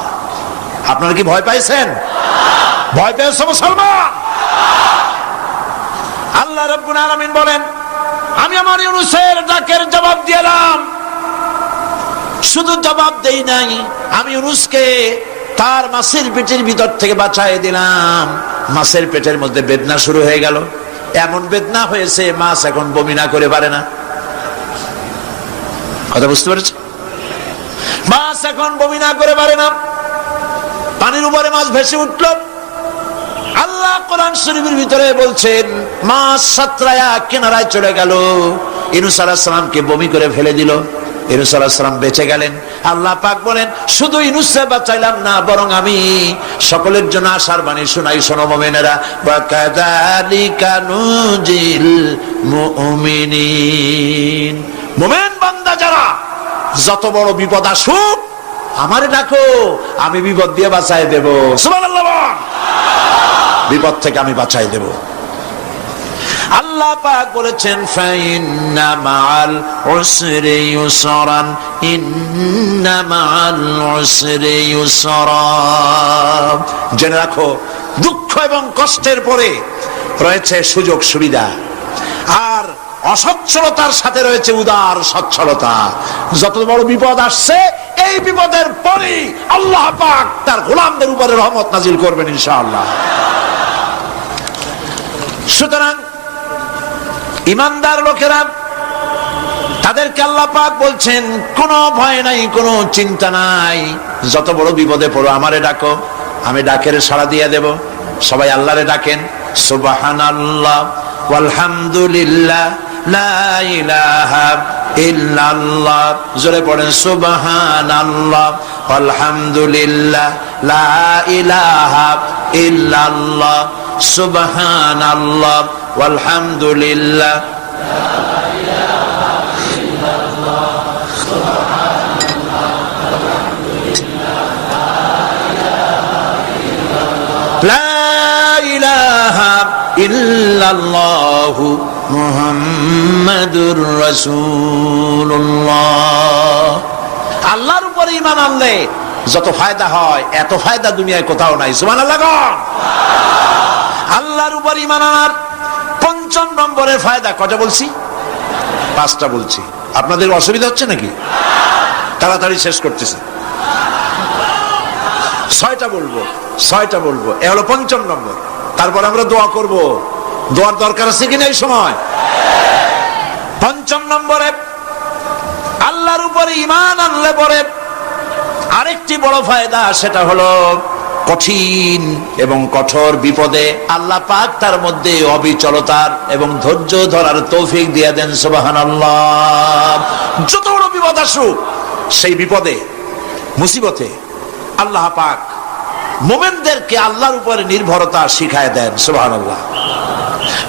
আপনারা কি ভয় পাইছেন? ভয় পেয়েছে মুসলমান? আল্লাহ রাব্বুল আলামিন বলেন, আমি আমার ইউনূসের ডাকের জবাব দিলাম। শুধু জবাব দেই নাই, আমি ইউনূসকে তার মাছের পেটের ভিতর থেকে বাঁচায় দিলাম। মাছের পেটের মধ্যে বেদনা শুরু হয়ে গেল। এমন বেদনা হয়েছে মাছ এখন বমি না করে পারে না। কথা বুঝতে পেরেছ? মাছ এখন বমি না করে পারে না। পানির উপরে মাছ ভেসে উঠল। আল্লাহ কোরআন শরীফের ভিতরে বলছেন, মাছ সাতরায়া কিনারায় চলে গেল, ইউনূস আলাইহিস সালামকে বমি করে ফেলে দিল। ইউনূস আলাইহিস সালাম বেঁচে গেলেন। আল্লাহ পাক বলেন, শুধু ইউনূসকে বাঁচাইলাম না, বরং আমি সকলের জন্য আশার বাণী শোনাই। শোনো মুমিনেরা, ওয়া কাযালিকা নুনজিল মুমিনিন। মুমিন বান্দা যারা, যত বড় বিপদ আসুক আমারে ডাকো, আমি বিপদ দিয়ে বাঁচাই দেব। সুবহানাল্লাহ। বিপদ থেকে আমি বাঁচাই দেব। আল্লাহ পাক বলেছেন, ফাইন্না মাআল উসরি ইউসরান, ইন্না মাআল উসরি ইউসরা। জেনে রাখো, দুঃখ এবং কষ্টের পরে রয়েছে সুযোগ সুবিধা, আর অসচ্ছলতার সাথে রয়েছে উদার সচ্ছলতা। যত বড় বিপদ আসছে, এই বিপদের পরে আল্লাহ পাক তার গোলামদের উপরে রহমত নাজিল করবেন ইনশাআল্লাহ। সুতরাং ইমানদার লোকেরা, তাদেরকে আল্লাহ পাক বলছেন, কোনো ভয় নাই, কোনো চিন্তা নাই, যত বড় বিপদে পড়ো আমারে ডাকো, আমি ডাকের সাড়া দিয়ে দেব। সবাই আল্লাহরে ডাকেন। সুবহানাল্লাহ ওয়ালহামদুলিল্লাহ লা ইলাহা ইল্লাল্লাহ। জোরে পড়েন, সুবহানাল্লাহ ওয়ালহামদুলিল্লাহ লা ইলাহা ইল্লাল্লাহ, সুবহানাল্লাহ ওয়ালহামদুলিল্লাহ লা ইলাহা ইল্লাল্লাহু মুহাম্মাদুর রাসূলুল্লাহ। আল্লাহর উপরে ঈমান আনলে যত ফায়দা হয়, এত ফায়দা দুনিয়ায় কোথাও নাই। সুবহানাল্লাহ। আল্লাহর উপর ঈমান আনার ৫ম নম্বরের ফায়দা কয়টা বলছি? 5টা বলছি। আপনাদের অসুবিধা হচ্ছে নাকি? তাড়াতাড়ি শেষ করতেছি। 6টা বলবো, 6টা বলবো। এ হলো 5ম নম্বর। তারপর আমরা দোয়া করব। দোয়ার দরকার আছে কিনা এই সময়? 5ম নম্বরে, আল্লাহর উপরে ঈমান আনলে পরে আরেকটি বড় ফায়দা, সেটা হলো কঠিন এবং কঠোর বিপদে আল্লাহ পাক তার মধ্যে অবিচলতার এবং ধৈর্য ধরার তৌফিক দিয়ে দেন। সুবহানাল্লাহ। যত বড় বিপদ আসুক, সেই বিপদে মুসিবতে আল্লাহ পাক মুমিনদেরকে আল্লাহর উপরে নির্ভরতা শিখায় দেন। সুবহানাল্লাহ।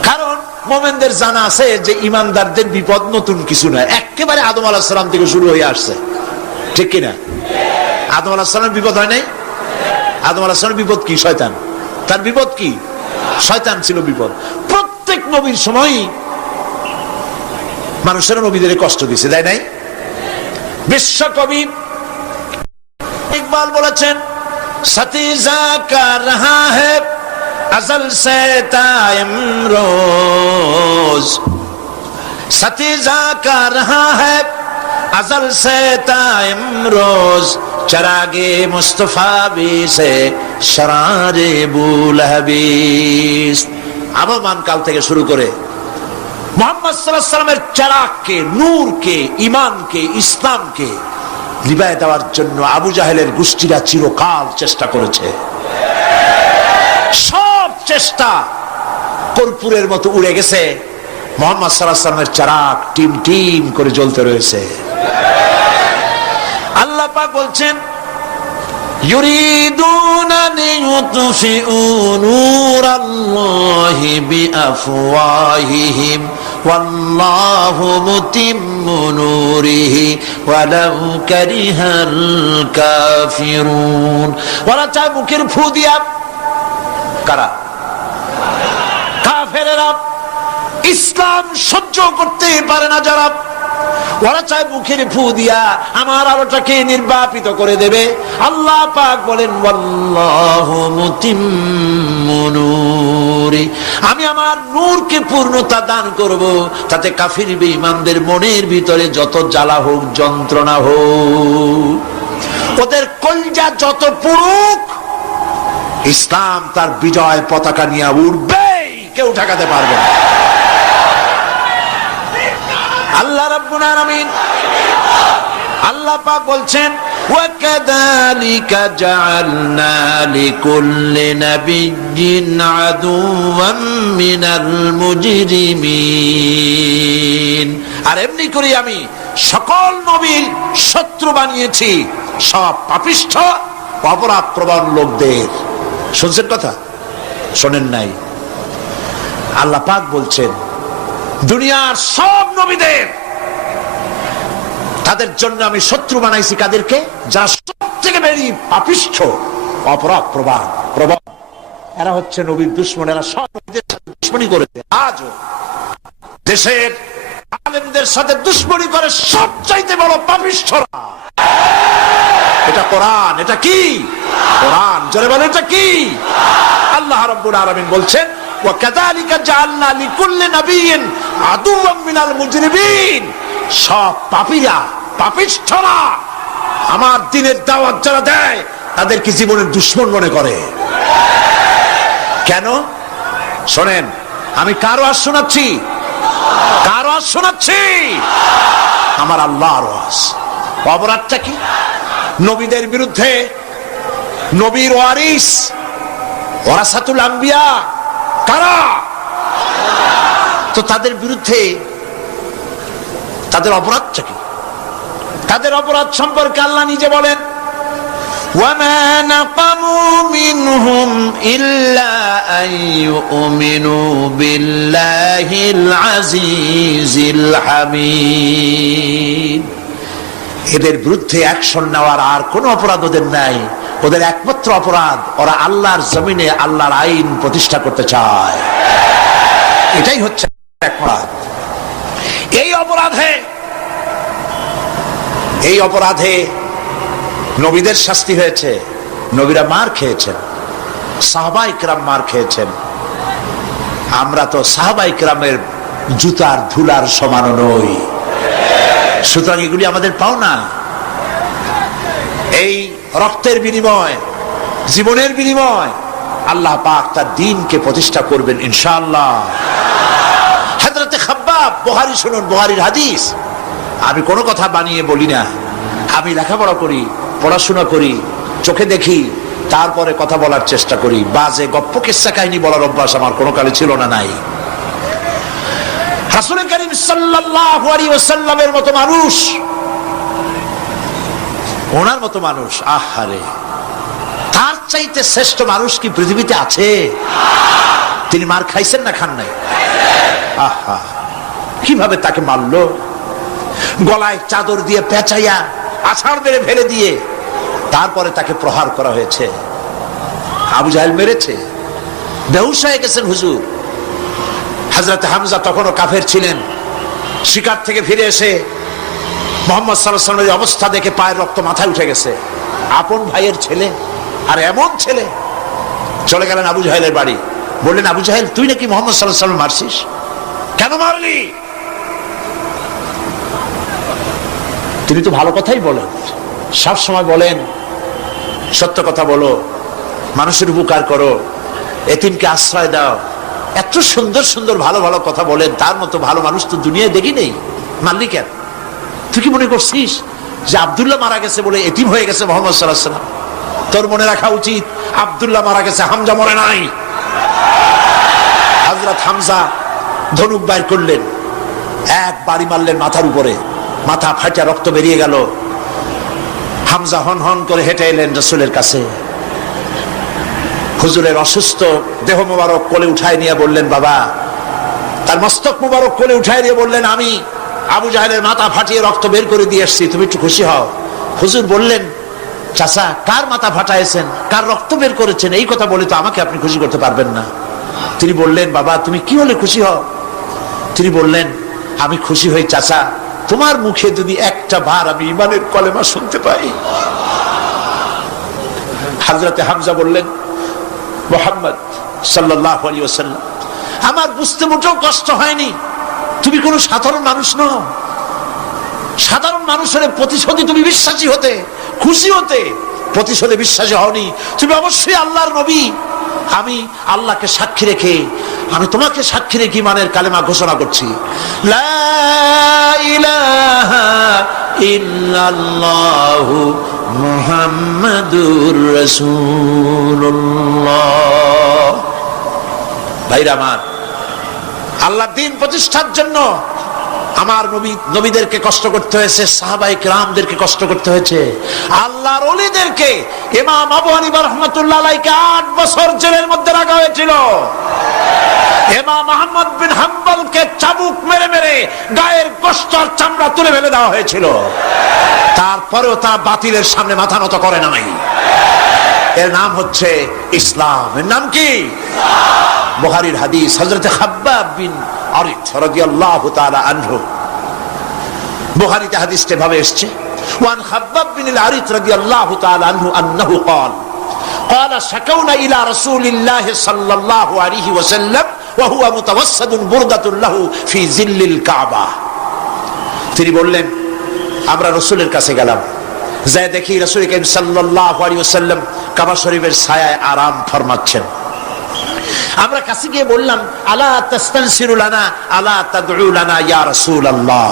কারণ মুমিনদের জানা আছে যে ইমানদারদের বিপদ নতুন কিছু নয়, একেবারে আদম আলাইহিস সালাম থেকে শুরু হয়ে আসছে। ঠিক কিনা? আদম আলাইহিস সালামের বিপদ হয় নাই? আদম আলাইহিস সালামের বিপদ কি? শয়তান। তার বিপদ কি? শয়তান ছিল বিপদ। প্রত্যেক নবীর সময়ই মানুষেরা নবীদের কষ্ট দিয়েছে, তাই নাই? বিশ্বকবি ইকবাল বলেছেন, সতীজা কা রহা হ্যায় अज़ल से तायम रोज, सतीजा का रहा है अज़ल से तायम रोज, चरागे मुस्तफा भी से शरारे बुलहबीस। আবহমান কাল থেকে শুরু করে মুহাম্মদ সাল্লাল্লাহু আলাইহি ওয়াসাল্লামের চেরাগকে, নূরকে, ঈমানকে, ইসলামকে নিভায় দেওয়ার জন্য আবু জাহেলের গোষ্ঠীরা চিরকাল চেষ্টা করেছে। সব চেষ্টা কর্পূরের মতো উড়ে গেছে, মুহাম্মদ সাল্লাল্লাহু আলাইহি ওয়াসাল্লামের চিরাগ টিম টিম করে জ্বলতে রয়েছে। আল্লাহ পাক বলছেন, ইউরিদুনা লিইউতফিউ নূরাল্লাহি বিআফওয়াহিহিম ওয়াল্লাহু মুতিম্মু নূরিহি ওয়ালাউ কারিহাল কাফিরুন। ওরা চায় মুখের ফু দিয়া, কারা? কাফেরেরা, ইসলাম সহ্য করতে পারে না যারা, ওরা চায় মুখের ফু দিয়া আমার আলোটাকে নির্বাপিত করে দেবে। আল্লাহ পাক বলেন, ওয়াল্লাহু মুতিম্মু নূরি, আমি আমার নূরকে পূর্ণতা দান করব, তাতে কাফির বেঈমানদের মনের ভিতরে যত জ্বালা হোক, যন্ত্রণা হোক, ওদের কলজা যত পুরুক, ইসলাম তার বিজয় পতাকা নিয়ে উঠবেই, কেউ ঠেকাতে পারবে না। আল্লাহ রাব্বুল আলামিন, আল্লাহ পাক বলছেন, ওয়াকাযালিকা জাআলনা লিকুল্লি নাবিয়্যিন আদুওয়াম মিনাল মুজরিমিন, আর এমনি করে আমি সকল নবীর শত্রু বানিয়েছি সব পাপিষ্ঠ অপরাধ প্রবণ লোকদের। শুনছেন কথা? শোনেন নাই? আল্লাহ পাক বলছেন, দুনিয়ার সব নবীদের, তাদের জন্য আমি শত্রু বানাইছি কাদেরকে? যারা সব থেকে বেশি পাপিষ্ঠ অপরাধ প্রবণ। এরা হচ্ছে নবীর দুশমন, এরা সব নবীদের সাথে দুশমনী করেছে। আজও দেশের আলেমদের সাথে দুশমনী করে সবচাইতে বড় পাপিষ্ঠরা। এটা কোরআন, এটা কি কোরআন? জোরে বলেন, এটা কি? আল্লাহ রাব্বুল আলামিন বলছেন, ওয়াকাযালিকা জাআলনা লিকুল্লি নাবিয়্যিন আদুওয়াম মিনাল মুজরিমিন, সব পাপীরা, পাপিষ্ঠরা আমার দ্বীনের দাওয়াত যারা দেয় তাদেরকে জীবনের দুশমন মনে করে। কেন? শোনেন, আমি কার ওয়াজ শোনাচ্ছি? কার ওয়াজ শোনাচ্ছি? আমার আল্লাহর ওয়াজ। অপরাধটা কি? নবীদের বিরুদ্ধে, নবীর ওয়ারিস ওয়ারাসাতুল আম্বিয়া কারা, তো তাদের বিরুদ্ধে তাদের অপরাধটা কি? তাদের অপরাধ সম্পর্কে আল্লাহ নিজে বলেন, ওয়ামা নাকামু মিনহুম ইল্লা আন ইউমিনু বিল্লাহিল আজিজিল হামিদ। এদের বিরুদ্ধে অ্যাকশন নেওয়ার আর কোনো অপরাধ ওদের নাই। ওদের একমাত্র অপরাধ, ওরা আল্লাহর জমিনে আল্লাহর আইন প্রতিষ্ঠা করতে চায়। এটাই হচ্ছে অপরাধ। এই অপরাধে নবীদের শাস্তি হয়েছে, নবীরা মার খেয়েছেন, সাহাবায়ে কেরাম মার খেয়েছেন। আমরা তো সাহাবায়ে কেরামের জুতার ধুলার সমানও নই, সুতরাং এগুলি আমাদের পাওনা। এই রক্তের বিনিময়, জীবনের বিনিময় আল্লাহ পাক তার দ্বীনকে প্রতিষ্ঠা করবেন ইনশাআল্লাহ। হযরতে খাব্বাব, বুখারী শুনুন, বুখারীর হাদিস। আমি কোনো কথা বানিয়ে বলি না, আমি লেখাপড়া করি, পড়াশোনা করি, চোখে দেখি, তারপরে কথা বলার চেষ্টা করি। বাজে গপ্প কিস্সা কাহিনী বলার অভ্যাস আমার কোনো কালে ছিল না, নাই। রাসূল করিম সাল্লাল্লাহু আলাইহি ওয়াসাল্লামের মতো মানুষ, ওনার মতো মানুষ, আহারে, তার চাইতে শ্রেষ্ঠ মানুষ কি পৃথিবীতে আছে? তিনি মার খাইছেন না খান নাই? আহা, কিভাবে তাকে মারলো! গলায় চাদর দিয়ে পেঁচাইয়া আছাড় মেরে ফেলে দিয়ে তারপরে তাকে প্রহার করা হয়েছে। আবু জাহেল মেরেছে, বেহুশ হয়ে গেছেন হুজুর। হযরতে হামজা তখনও কাফের ছিলেন। শিকার থেকে ফিরে এসে মুহাম্মদ সাল্লাল্লাহু আলাইহি ওয়াসাল্লামের অবস্থা দেখে পায়ের রক্ত মাথায় উঠে গেছে। আপন ভাইয়ের ছেলে, আর এমন ছেলে। চলে গেলেন আবু জাহেলের বাড়ি, বললেন, আবু জাহেল, তুই নাকি মুহাম্মদ সাল্লাল্লাহু আলাইহি ওয়াসাল্লাম মারছিস? কেন মারলি? তিনি তো ভালো কথাই বলেন, সব সময় বলেন, সত্য কথা বলো, মানুষের উপকার করো, এতিমকে আশ্রয় দাও, এত সুন্দর সুন্দর ভালো ভালো কথা বলেন। তার মতো ভালো মানুষ তো দুনিয়ায় দেখি নেই। মারলি কেন? তুই কি মনে করছিস যে আব্দুল্লাহ মারা গেছে বলে এতিম হয়ে গেছে মুহাম্মদ সাল্লাল্লাহু আলাইহি ওয়াসাল্লাম। তোর মনে রাখা উচিত আব্দুল্লাহ মারা গেছে, হামজা মরে নাই। হযরত হামজা ধনুক বাইর করলেন, এক বাড়ি মারলেন মাথার উপরে, মাথা ফাটা রক্ত বেরিয়ে গেল। হামজা হন হন করে হেঁটে এলেন রাসূলের কাছে। হুজুরের অসুস্থ দেহ মোবারক কোলে উঠায় নিয়ে বললেন, বাবা, তার মস্তক মোবারক কোলে উঠায় নিয়ে বললেন, আমি আবু জাহেলের মাথা ফাটিয়ে রক্ত বের করে দিয়ে এসেছি, তুমি একটু খুশি হও। হুজুর বললেন, চাচা, কার মাথা ফাটাইছেন, কার রক্ত বের করেছেন, এই কথা বলে তো আমাকে আপনি খুশি করতে পারবেন না। তিনি বললেন, বাবা, তুমি কি হলে খুশি হও? তিনি বললেন, আমি খুশি হই চাচা, তোমার মুখে যদি একটা বার আমি ঈমানের কলেমা শুনতে পাই। হযরতে হামজা বললেন, মুহাম্মদ সাল্লাল্লাহু আলাইহি ওয়াসাল্লাম, আমার বুঝতে মোটেও কষ্ট হয়নি, তুমি কোনো সাধারণ মানুষ নও। সাধারণ মানুষের প্রতিশোধে তুমি বিশ্বাসী হতে, খুশি হতে, প্রতিশোধে বিশ্বাসী হওনি, তুমি অবশ্যই আল্লাহর নবী। আমি আল্লাহকে সাক্ষী রেখে, আমি তোমাকে সাক্ষী রেখে ঈমানের কালেমা ঘোষণা করছি, লা ইলাহা ইল্লাল্লাহু মুহাম্মাদুর রাসূলুল্লাহ। ভাইরা আমার, আল্লাহর দ্বীন প্রতিষ্ঠার জন্য আমার নবীদেরকে কষ্ট করতে হয়েছে, সাহাবায়ে কেরামদেরকে কষ্ট করতে হয়েছে, আল্লাহর ওলিদেরকে, ইমাম আবু হানিফা রাহমাতুল্লাহ আলাইহিকে 8 বছর জেলের মধ্যে রাখা হয়েছিল। ইমাম আহমদ বিন হাম্বলকে চাবুক মেরে মেরে গায়ের গোশত আর চামড়া তুলে ফেলে দেওয়া হয়েছিল। তারপরেও তারা বাতিলের সামনে মাথা নত করে নাই। এর নাম হচ্ছে ইসলাম। এর নাম কি? বুখারীর হাদিস, হযরত খাব্বাব বিন আরিত রাদিয়াল্লাহু তাআলা আনহু, বুখারীতে হাদিসটা ভাবে এসেছে, ওয়ান খাব্বাব বিন আরিত রাদিয়াল্লাহু তাআলা আনহু আন্নাহু قال قال شكونا الى رسول الله صلى الله عليه وسلم وهو متوسد بردة له في ظل الكعبة। তিনি বললেন, আমরা রাসূলের কাছে গেলাম, যাই দেখি রাসূল করিম সাল্লাল্লাহু আলাইহি ওয়াসাল্লাম কাবা শরীফের ছায়ায় আরাম ফরমাচ্ছেন। আমরা কাছে গিয়ে বললাম, আলা তাস্তানসিরু লানা আলা তাদউ লানা ইয়া রাসূলুল্লাহ,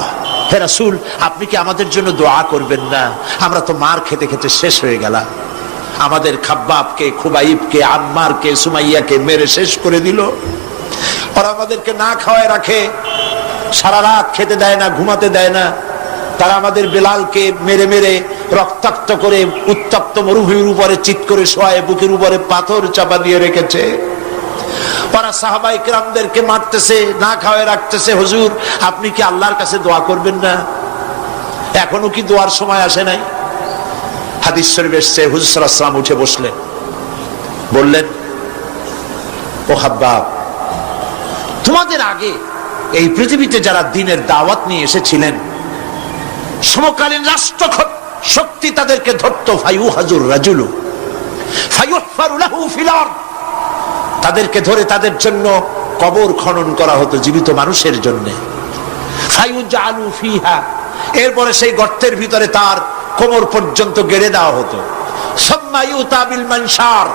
হে রাসূল, আপনি কি আমাদের জন্য দোয়া করবেন না? আমরা তো মার খেতে খেতে শেষ হয়ে গেলাম। আমাদের খাব্বাবকে, খুবাইবকে, আম্মারকে, সুমাইয়াকে মেরে শেষ করে দিল। আর আমাদেরকে না খাওয়ায় রাখে, সারা রাত খেতে দেয় না, ঘুমাতে দেয় না। তারা আমাদের বেলালকে মেরে মেরে রক্তাক্ত করে উত্তপ্ত মরুভূমির উপরে চিৎ করে শোয়ায়, বুকের উপরে পাথর চাপা দিয়ে রেখেছে। ওরা সাহাবায়ে কেরামদেরকে মারতেছে, না খাওয়ায় রাখতেছে। হুজুর, আপনি কি আল্লাহর কাছে দোয়া করবেন না? এখনো কি দোয়ার সময় আসে নাই? হাদিস শরীফে এসেছে, হুজুর সাল্লাল্লাহু আলাইহি ওয়াসাল্লাম উঠে বসলেন, বললেন, ও খাব্বাব, তোমাদের আগে এই পৃথিবীতে যারা দ্বীনের দাওয়াত নিয়ে এসেছিলেন, সমকালীন রাষ্ট্র শক্তি তাদেরকে ধরত, ফায়ুহাজুর রাজুলু ফায়ুহফারু লাহু ফিল আরদ, তাদেরকে ধরে তাদের জন্য কবর খনন করা হতো, জীবিত মানুষের জন্য। ফায়ুজালু ফিহা, এরপরে সেই গর্তের ভিতরে তার কোমর পর্যন্ত গেড়ে দেওয়া হতো। সুম্মা ইউতা বিল মানশার,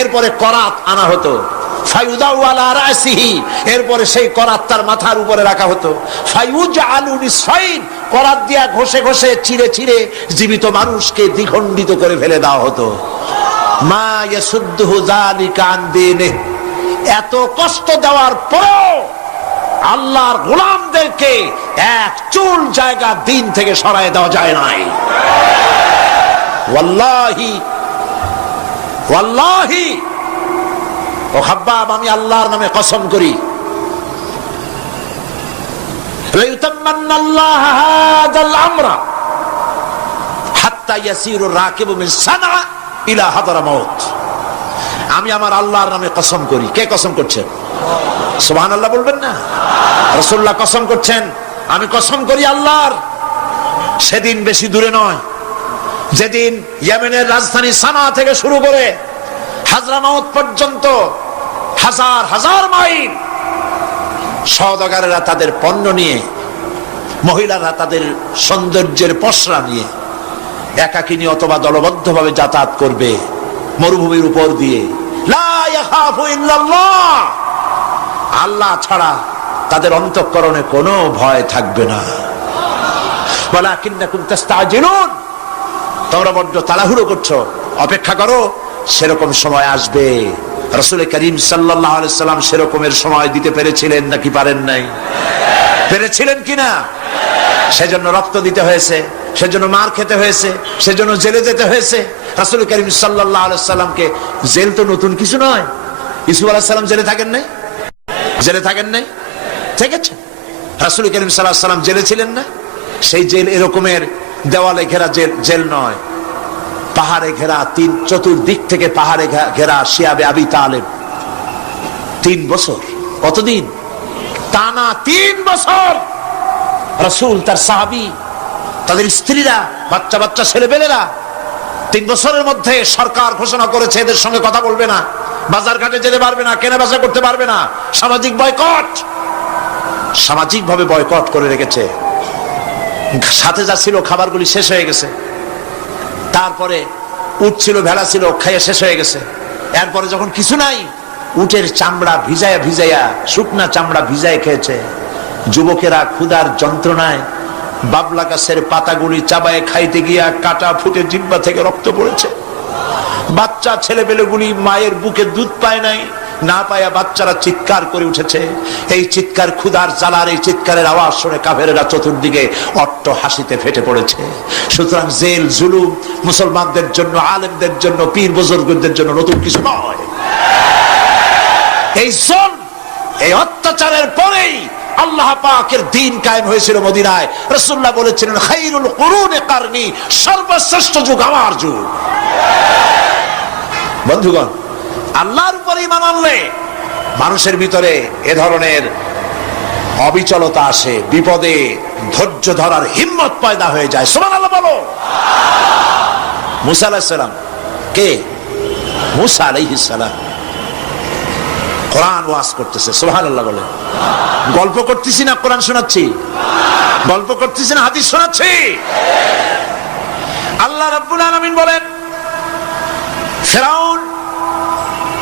এরপরে করাত আনা হতো। ফায়ুদাউ আলা রাসিহি, এরপরে সেই করাত তার মাথার উপরে রাখা হতো। ফায়ুজআলু নিসফাইন, করাত দিয়া ঘষে ঘষে চিরে চিরে জীবিত মানুষকে দ্বিখণ্ডিত করে ফেলে দেওয়া হতো। মা ইয়াসুদ্দুহু যালিকা আন দীনিহি, এত কষ্ট দেওয়ার পরেও আল্লাহর গোলামদেরকে এক চুল জায়গা দিন থেকে সরায় দেওয়া যায় নাই। ওয়াল্লাহি ওয়াল্লাহি, ও খাব্বাব, আমি আল্লাহর নামে কসম করি, লাইউতাম্মান্নাল্লাহু হাযাল আমরা হাত্তা ইয়াসিরু রাকিবু মিন সানআ ইলা হাদরামাউত। আমি আমার আল্লাহর নামে কসম করি। কে কসম করছেন? সুবহানাল্লাহ বলবেন না? রাসূলুল্লাহ কসম করছেন, আমি কসম করি আল্লাহর, সেদিন বেশি দূরে নয়, যেদিন ইয়েমেনের রাজধানী সানা থেকে শুরু করে হাজরামাউত পর্যন্ত হাজার হাজার মাইল সওদাগরেরা তাদের পণ্য নিয়ে, মহিলারা তাদের সৌন্দর্যের পসরা নিয়ে একাকিনী অথবা দলবদ্ধভাবে যাতায়াত করবে মরুভূমির উপর দিয়ে। লা ইয়াখাফু ইল্লাল্লাহ, আল্লাহ ছাড়া তাদের অন্তঃকরণে কোনো ভয় থাকবে না। ওয়ালাকিন্নাকুম তাস্তাজিলুন, তোমরা বড্ড তাড়াহুড়ো করছো, অপেক্ষা করো, সেরকম সময় আসবে। রাসূল করিম সাল্লাল্লাহু আলাইহি সাল্লাম সেরকমের সময় দিতে পেরেছিলেন নাকি পারেন নাই? পেরেছিলেন কিনা? সেজন্য রক্ত দিতে হয়েছে, সেজন্য মার খেতে হয়েছে, সেজন্য জেলে যেতে হয়েছে। রাসূল করিম সাল্লাল্লাহু আলাইহি সাল্লামকে, জেল তো নতুন কিছু নয়। ইউসুফ আলাইহিস সালাম জেলে থাকেন নাই? জেলে থাকেন নাই? থেকেছে। রাসূল করিম সাল্লাল্লাহু আলাইহি সাল্লাম জেলে ছিলেন না? সেই জেল এরকমের দেওয়ালে ঘেরা জেল নয়, পাহাড়ে ঘেরা, চতুর্দিক থেকে পাহাড়ে ঘেরা শিয়াবে আবি তালেব 3 বছর। কতদিন? টানা 3 বছর। রাসূল, তার সাহাবী, তাদের স্ত্রীরা, বাচ্চা বাচ্চা ছেলেবেলেরা 3 বছরের মধ্যে সরকার ঘোষণা করেছে এদের সঙ্গে কথা বলবে না, বাজার ঘাটে যেতে পারবে না, কেনা বেচা করতে পারবে না, সামাজিক বয়কট। সামাজিক ভাবে বয়কট করে রেখেছে। সাথে যা ছিল খাবারগুলি শেষ হয়ে গেছে। তারপরে উট ছিল, ভেড়া ছিল, খাইয়ে শেষ হয়ে গেছে। এরপরে যখন কিছু নাই, উটের চামড়া ভিজাইয়া ভিজাইয়া, শুকনা চামড়া ভিজায় খেয়েছে। যুবকেরা ক্ষুধার যন্ত্রণায় বাবলা গাছের পাতাগুলি চাবায়ে খাইতে গিয়া কাটা ফুটে জিহ্বা থেকে রক্ত পড়েছে। বাচ্চা ছেলেপেলেগুলি মায়ের বুকে দুধ পায় নাই, না পায়া বাচ্চারা চিৎকার করে উঠেছে। এই চিৎকার, ক্ষুধার জ্বালার এই চিৎকারের আওয়াজ শুনে কাফেরেরা চতুর্দিকে অট্ট হাসিতে ফেটে পড়েছে। সুতরাং জেল জুলুম মুসলমানদের জন্য, আলেমদের জন্য, পীর বুজুর্গদের জন্য নতুন কিছু নয়। এই জুলম, এই অত্যাচারের পরেই আল্লাহ পাকের দ্বীন কায়েম হয়েছিল মদিনায়। রাসূলুল্লাহ বলেছিলেন, খায়রুল কুরুনি কারনি, সর্বশ্রেষ্ঠ যুগ আমার যুগ। বন্ধুগণ, আল্লাহর উপর ঈমান আনলে মানুষের ভিতরে এ ধরনের অবিচলতা আসে, বিপদে ধৈর্য ধরার হিম্মত পয়দা হয়ে যায়। সুবহানাল্লাহ বলো। মুসা আলাইহিস সালাম কে? মুসা আলাইহিস সালাম কোরআন ওয়াজ করতেছে। সুবহানাল্লাহ বলে। গল্প করতেছি না কোরআন শোনাচ্ছি? গল্প করতেছি না হাদিস শোনাচ্ছি? আল্লাহ রাব্বুল আলামিন বলেন, ফিরআউন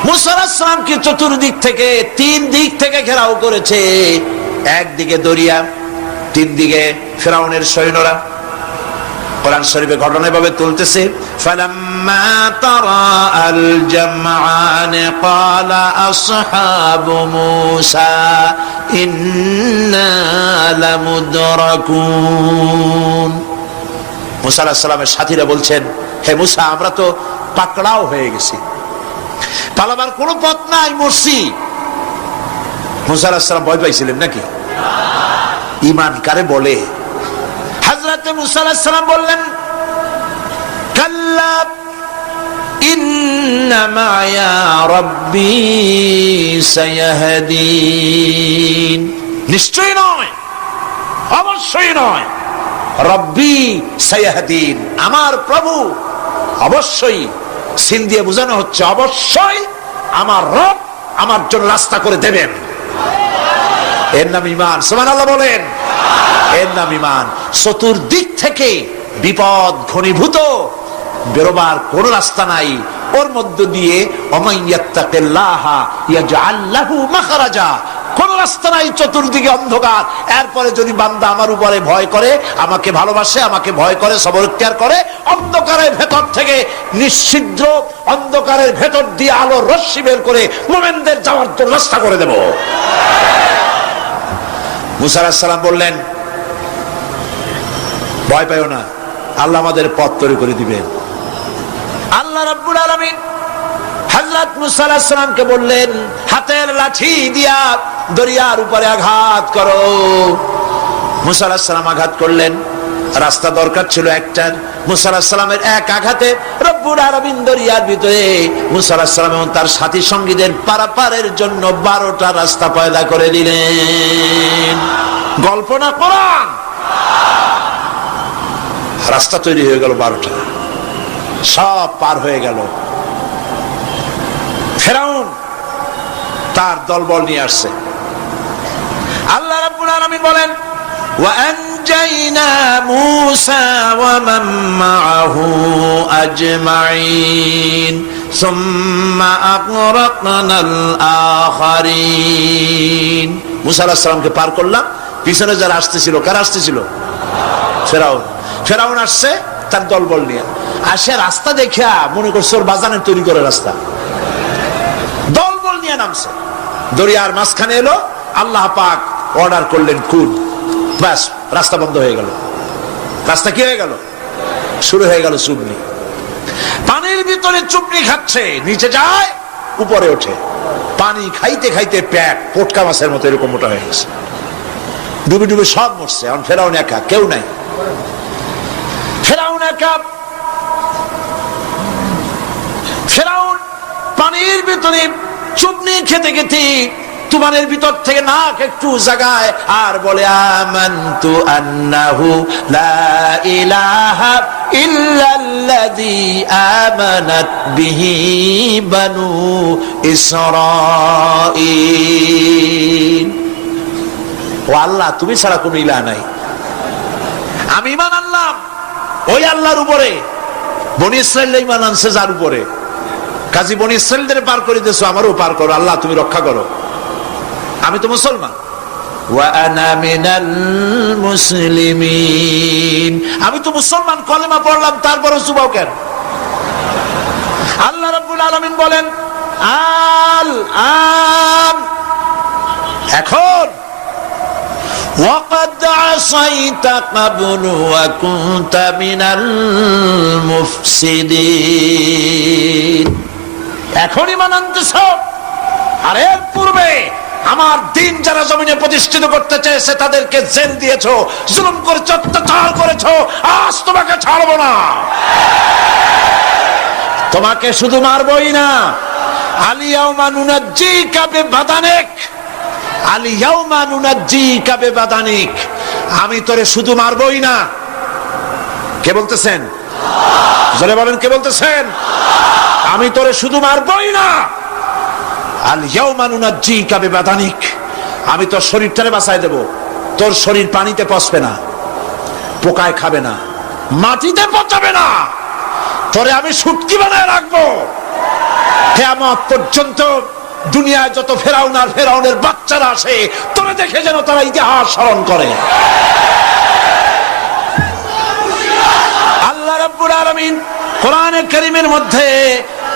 মুসা আলাইহিস সালামকে চতুর্দিক থেকে, 3 দিক থেকে ঘেরাও করেছে। একদিকে দরিয়া, 3 দিকে ফিরআউনের সৈন্যরা। কোরআন শরীফে ঘটনা এভাবে তুলতেছে, ফালাম্মা তারা আল জামআন ক্বালা আসহাবু মূসা ইন্না লামুদরাকুন। মুসা আলাইহিস সালামের সাথীরা বলছেন, হে মুসা, আমরা তো পাকড়াও হয়ে গেছি, পালাবার কোনো পথ নাই, মরছি। মুসা আলাইহিস সালাম ভয় পাইছিলেন নাকি? ঈমান কারে বলে? হযরত মুসা আলাইহিস সালাম বললেন, কাল্লা ইন্না মা'য়া রাব্বী সায়াহদিন। নিশ্চয়ই নয়, অবশ্যই নয়, রব্বী সায়াহদিন, আমার প্রভু অবশ্যই, সিন দিয়ে বোঝানো হচ্ছে অবশ্যই আমার রব আমার জন্য রাস্তা করে দেবেন। এর নাম ঈমান। সুবহানাল্লাহ বলেন। এর নাম ঈমান। চতুর্দিক থেকে বিপদ ঘনীভূত, বেরোবার কোন রাস্তা নাই। ওর মধ্য দিয়ে ওমাইয়াত্তাকিল্লাহা ইয়াজআল লাহু মাখরাজা, কোন রাস্তা নাই, চতুর্দিকে অন্ধকার। এরপরে যদি বান্দা আমার উপরে ভয় করে, আমাকে ভালোবাসে, আমাকে ভয় করে, সবর ইখতিয়ার করে, অন্ধকারের ভেতর থেকে নিশ্ছিদ্র অন্ধকারের ভেতর দিয়ে আলোর রশ্মি বের করে মুমিনদের যাওয়ার জন্য রাস্তা করে দেব। মুসা আলাইহিস সালাম বললেন, ভয় পাইও না, আল্লাহ আমাদের পথ তৈরি করে দিবেন। আল্লাহ রাব্বুল আলামিন হযরত মুসা আলাইহিস সালামকে বললেন, হাতের লাঠি দিয়া দরিয়ার উপরে আঘাত করো। মুসা আলাইহিস সালাম আঘাত করলেন। রাস্তা দরকার ছিল একটার। মুসা আলাইহিস সালামের এক আঘাতে রব্বুল আলামিন দরিয়ার ভিতরে মুসা আলাইহিস সালাম এবং তার সাথী সঙ্গীদের পারাপারের জন্য 12টা রাস্তা পয়দা করে দিলেন। গল্প না কোরআন। রাস্তা তৈরি হয়ে গেল 12টা, সব পার হয়ে গেল। ফিরআউন তার দলবল নিয়ে আসছে। আল্লাহ রাব্বুল আলামিন বলেন, ওয়া আনজাইনা মূসা ওয়া মান মাআহু আজমাইন সুম্মা আগরাকনাল আখারিন। মূসা আলাইহিস সালামকে পার করলাম, পিছনে যারা আসতেছিল, কারা আসতেছিল? ফিরআউন। ফিরআউন আসছে, তার দলবল নিয়ে আসে, রাস্তা দেখিয়া মনে করছে ওর বাজানের তৈরি করে রাস্তা, দলবল নিয়ে নামছে, দরিয়ার মাঝখানে এলো, আল্লাহ পাক অর্ডার করলেন কুল, ব্যাস রাস্তা বন্ধ হয়ে গেল। রাস্তা কি হয়ে গেল? শুরু হয়ে গেল চুবনি। পানির ভিতরে চুবনি খাচ্ছে, নিচে যায়, উপরে ওঠে, পানি খাইতে খাইতে পেট পোটকা মাছের মতো এরকম মোটা হয়ে গেছে, ডুবে ডুবে সব মরছে। এখন ফেরাউন একা, কেউ নাই, ফেরাউন একা। ফেরাউন পানির ভিতরে চুবনি খেতে খেতে তুমানের ভিতর থেকে নাক একটু জাগায় আর বলে, আমানতু আন্নাহু লা ইলাহা ইল্লাল্লাযী আমানাত বিহি বানু ইসরাঈল। ও আল্লাহ, তুমি ছাড়া কোনো ইলাহ নাই, আমি ঈমান আনলাম ওই আল্লাহর উপরে। বনি ইসরাঈল ঈমান আনছে যার উপরে, কাজী বনি ইসরাঈলদের পার করে দিয়েছো, আমারও পার করো আল্লাহ, তুমি রক্ষা করো, আমি তো মুসলমান। ওয়া আনা মিনাল মুসলিমিন, আমি তো মুসলমান, কলেমা পড়লাম, তারপরও চুবাও কেন? আল্লাহ রাব্বুল আলামিন বলেন, আল আন, এখন ওয়াকাদ আসাইতা ক্বাবলু ওয়া কুনতা মিনাল মুফসিদিন, এখন ঈমান আনতেছ, আর এর পূর্বে আমার দিন যারা জমিনে প্রতিষ্ঠিত করতে চেয়েছে তাদেরকে জেল দিয়েছো, জুলুম করেছো, অত্যাচার করেছো, আজ তোমাকে ছাড়বো না। তোমাকে শুধু মারবই না, আলিয়াউমা নুনাজ্জিকা বিবাদানিক, আলিয়াউমা নুনাজ্জিকা বিবাদানিক, আমি তোরে শুধু মারবই না। কে বলতেছেন? জোরে বলেন, কে বলতেছেন? আমি তোরে শুধু মারবই না, আল ইয়াউমা নুনাজ্জিকা বিবাদানিক, আমি তোর শরীরটারে বাঁচায় দেব, তোর শরীর পানিতে পচবে না, পোকায় খাবে না, মাটিতে পচাবে না, তোরে আমি শুটকি বানায় রাখবো কিয়ামত পর্যন্ত। দুনিয়ায় যত ফেরাউন আর ফেরাউনের বাচ্চারা আসে, তোরে দেখে যেন তারা ইতিহাস স্মরণ করে। আল্লাহ রাব্বুল আলামিন কোরআনে কারীমের মধ্যে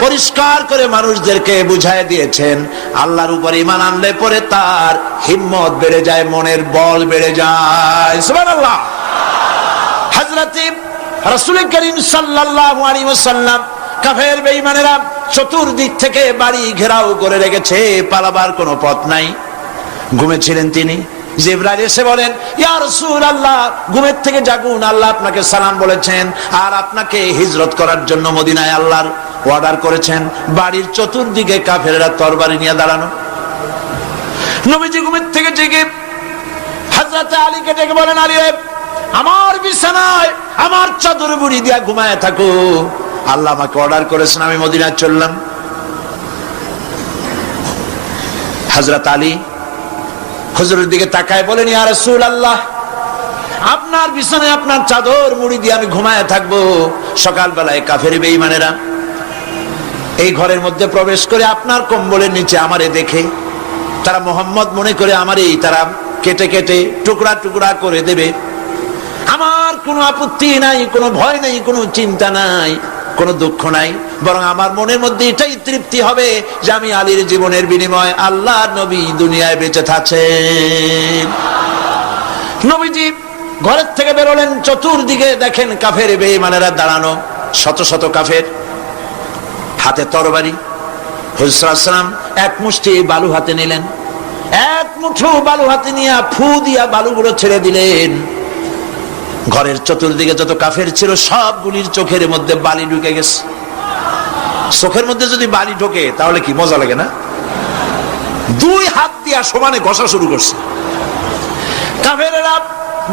পরিষ্কার করে মানুষদেরকে বুঝায় দিয়েছেন, আল্লাহর উপর ঈমান আনলে পরে তার হিম্মত বেড়ে যায়, মনের বল বেড়ে যায়। সুবহানাল্লাহ। হযরত রাসূল করিম সাল্লাল্লাহু আলাইহি ওয়াসাল্লাম কাফের বেঈমানেরা চতুর্দিক থেকে বাড়ি ঘেরাও করে রেখেছে, পালাবার কোনো পথ নাই। ঘুমেছিলেন তিনি, জিবরাইল এসে বলেন, ইয়া রাসূলুল্লাহ, ঘুমের থেকে জাগুন, আল্লাহ আপনাকে সালাম বলেছেন, আর আপনাকে হিজরত করার জন্য মদিনায় আল্লাহর অর্ডার করেছেন। বাড়ির চতুর্দিকে কাফেররা তরবারি নিয়ে দাঁড়ানো। নবীজি ঘুমের থেকে জেগে হযরত আলীকে ডেকে বলেন, আলী, আমার বিছানায় আমার চাদর মুড়ি দিয়া ঘুমায় থাকো, আল্লাহ আমাকে অর্ডার করেছেন, আমি মদিনায় চললাম। হযরত আলী হুজুরের দিকে তাকায় বলেন, ইয়া রাসূলুল্লাহ, আপনার বিছানায় আপনার চাদর মুড়ি দিয়ে আমি ঘুমায় থাকবো, সকালবেলায় কাফের বেঈমানেরা এই ঘরের মধ্যে প্রবেশ করে আপনার কম্বলের নিচে আমারে দেখে তারা মোহাম্মদ মনে করে আমারই তারা কেটে কেটে টুকরা টুকরা করে দেবে। আমার কোনো আপত্তি নাই, কোনো ভয় নাই, কোনো চিন্তা নাই, কোনো দুঃখ নাই, বরং আমার মনের মধ্যে এটাই তৃপ্তি হবে যে আমি আলীর জীবনের বিনিময়ে আল্লাহর নবী দুনিয়ায় বেঁচে থাকেন। নবীজি ঘরের থেকে বেরোলেন, চতুর্দিকে দেখেন কাফের বেঈমানেরা দাঁড়ানো, শত শত কাফের, হাতে তরবারি। হুজুর সাল্লাল্লাহু আলাইহি ওয়াসাল্লাম এক মুষ্টি বালু হাতে নিলেন, এক মুঠো বালু হাতে নিয়ে ফু দিয়া বালুগুলো ছেড়ে দিলেন। ঘরের চতুর্দিকে যত কাফের ছিল সবগুলির চোখের মধ্যে বালি ঢুকে গেছে। চোখের মধ্যে যদি বালি ঢোকে তাহলে কি মজা লাগে না? দুই হাত দিয়া সমানে ঘষা শুরু করছে কাফেরেরা,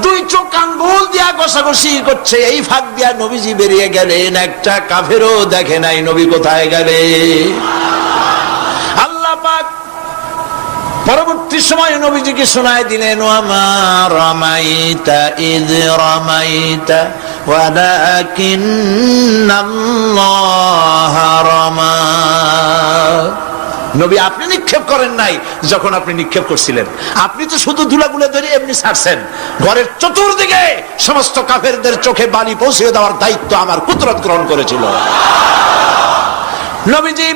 দুই চোখ আঙ্গুল দিয়া ঘষাঘষি করছে। এই ফাঁক দিয়া নবীজি বেরিয়ে গেলেন, একটা কাফেরও দেখে নাই নবী কোথায় গেলে। আল্লাহ পাক পরবর্তী সময় নবীজিকে শোনায় দিলেন, ওয়ামা রামাইতা ইয রামাইতা ওয়ালাকিন্নাল্লাহ রামা। নবী আপনি নিক্ষেপ করেন নাই, যখন আপনি নিক্ষেপ করছিলেন আপনি তো শুধু ধুলাগুলো ধরে এমনি ছাড়ছেন, ঘরের চতুর্দিকে সমস্ত কাফেরদের চোখে বালি পৌঁছে দেওয়ার দায়িত্ব আমার কুদরত গ্রহণ করেছিল। নবীজি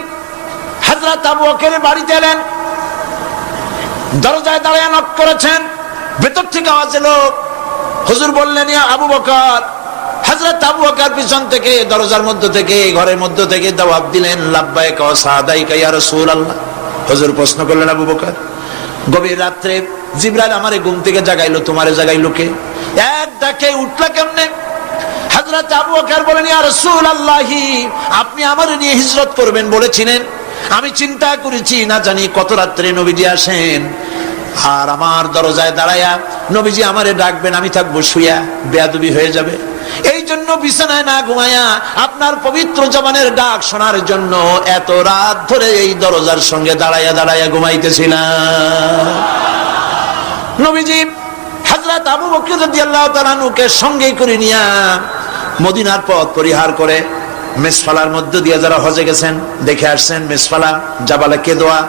হযরত আবু বকরের বাড়িতে এলেন, দরজায় দাঁড়িয়ে নক করেছেন, ভেতর থেকে আওয়াজ এলো। হুজুর বললেন, ইয়া আবু বকর। হযরত আবু বকর পিছন থেকে দরজার মধ্য থেকে ঘরের মধ্য থেকে জবাব দিলেন, লাব্বাইকা ওয়া সাদাইকা ইয়া রাসূলুল্লাহ। হুজুর প্রশ্ন করলেন, আবু বকর, গভীর রাত্রে জিবরাইল আমারে ঘুম থেকে জাগাইলো, তোমারে জাগাইলো কে? এক ডাকে উঠলা কেমনে? হযরত আবু বকর বলেন, ইয়া রাসূলুল্লাহ, আপনি আমারে নিয়ে হিজরত করবেন বলেছিলেন, আমি চিন্তা করেছি না জানি কত রাত্রে নবীজি আসেন, আর আমার দরজায় দাঁড়ায়া নবীজি আমারে ডাকবেন, আমি থাকবো শুয়া, বেয়াদবি হয়ে যাবে। এই জন্য বিছানায় না ঘুমায়া আপনার পবিত্র জবানের ডাক শোনার জন্য এত রাত ধরে এই দরজার সঙ্গে দাঁড়ায়া দাঁড়ায়া ঘুমাইতেছিলাম। নবীজি হযরত আবু বকর রাদিয়াল্লাহু তাআলা আনহুকে সঙ্গে করে নিয়া মদিনার পথ পরিহার করে মেসফালার মধ্য দিয়ে, যারা হজে গেছেন দেখে আসছেন, মেসফালা জাবালে কেদোয়া,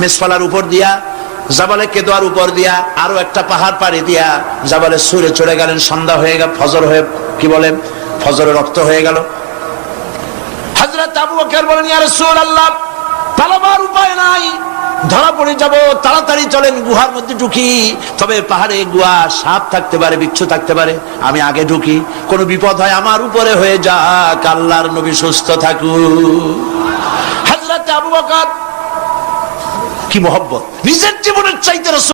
মেসফালার উপর দিয়া জাবালে কেদোয়ার উপর দিয়া আরো একটা পাহাড় পাড়ি দিয়া জাবালে সুরে চড়ে গেলেন। সন্ধ্যা হয়ে গেল, ফজর হয়ে কি বলে ফজরের রক্ত হয়ে গেল। হযরত আবু বকর বলেন, ইয়া রাসূলুল্লাহ, পালাবার উপায় নাই, ধরা পড়ে যাব, তাড়াতাড়ি চলেন গুহার মধ্যে ঢুকি। তবে পাহাড়ে গুহা, সাপ থাকতে পারে, বিচ্ছু থাকতে পারে, আমি আগে ঢুকি, কোনো বিপদ হয় আমার উপরে হয়ে যাক, আল্লাহর নবী সুস্থ থাকুক। হযরত আবু বকর কি মহব্বত, নিজের জীবনের চাইতে রাসূল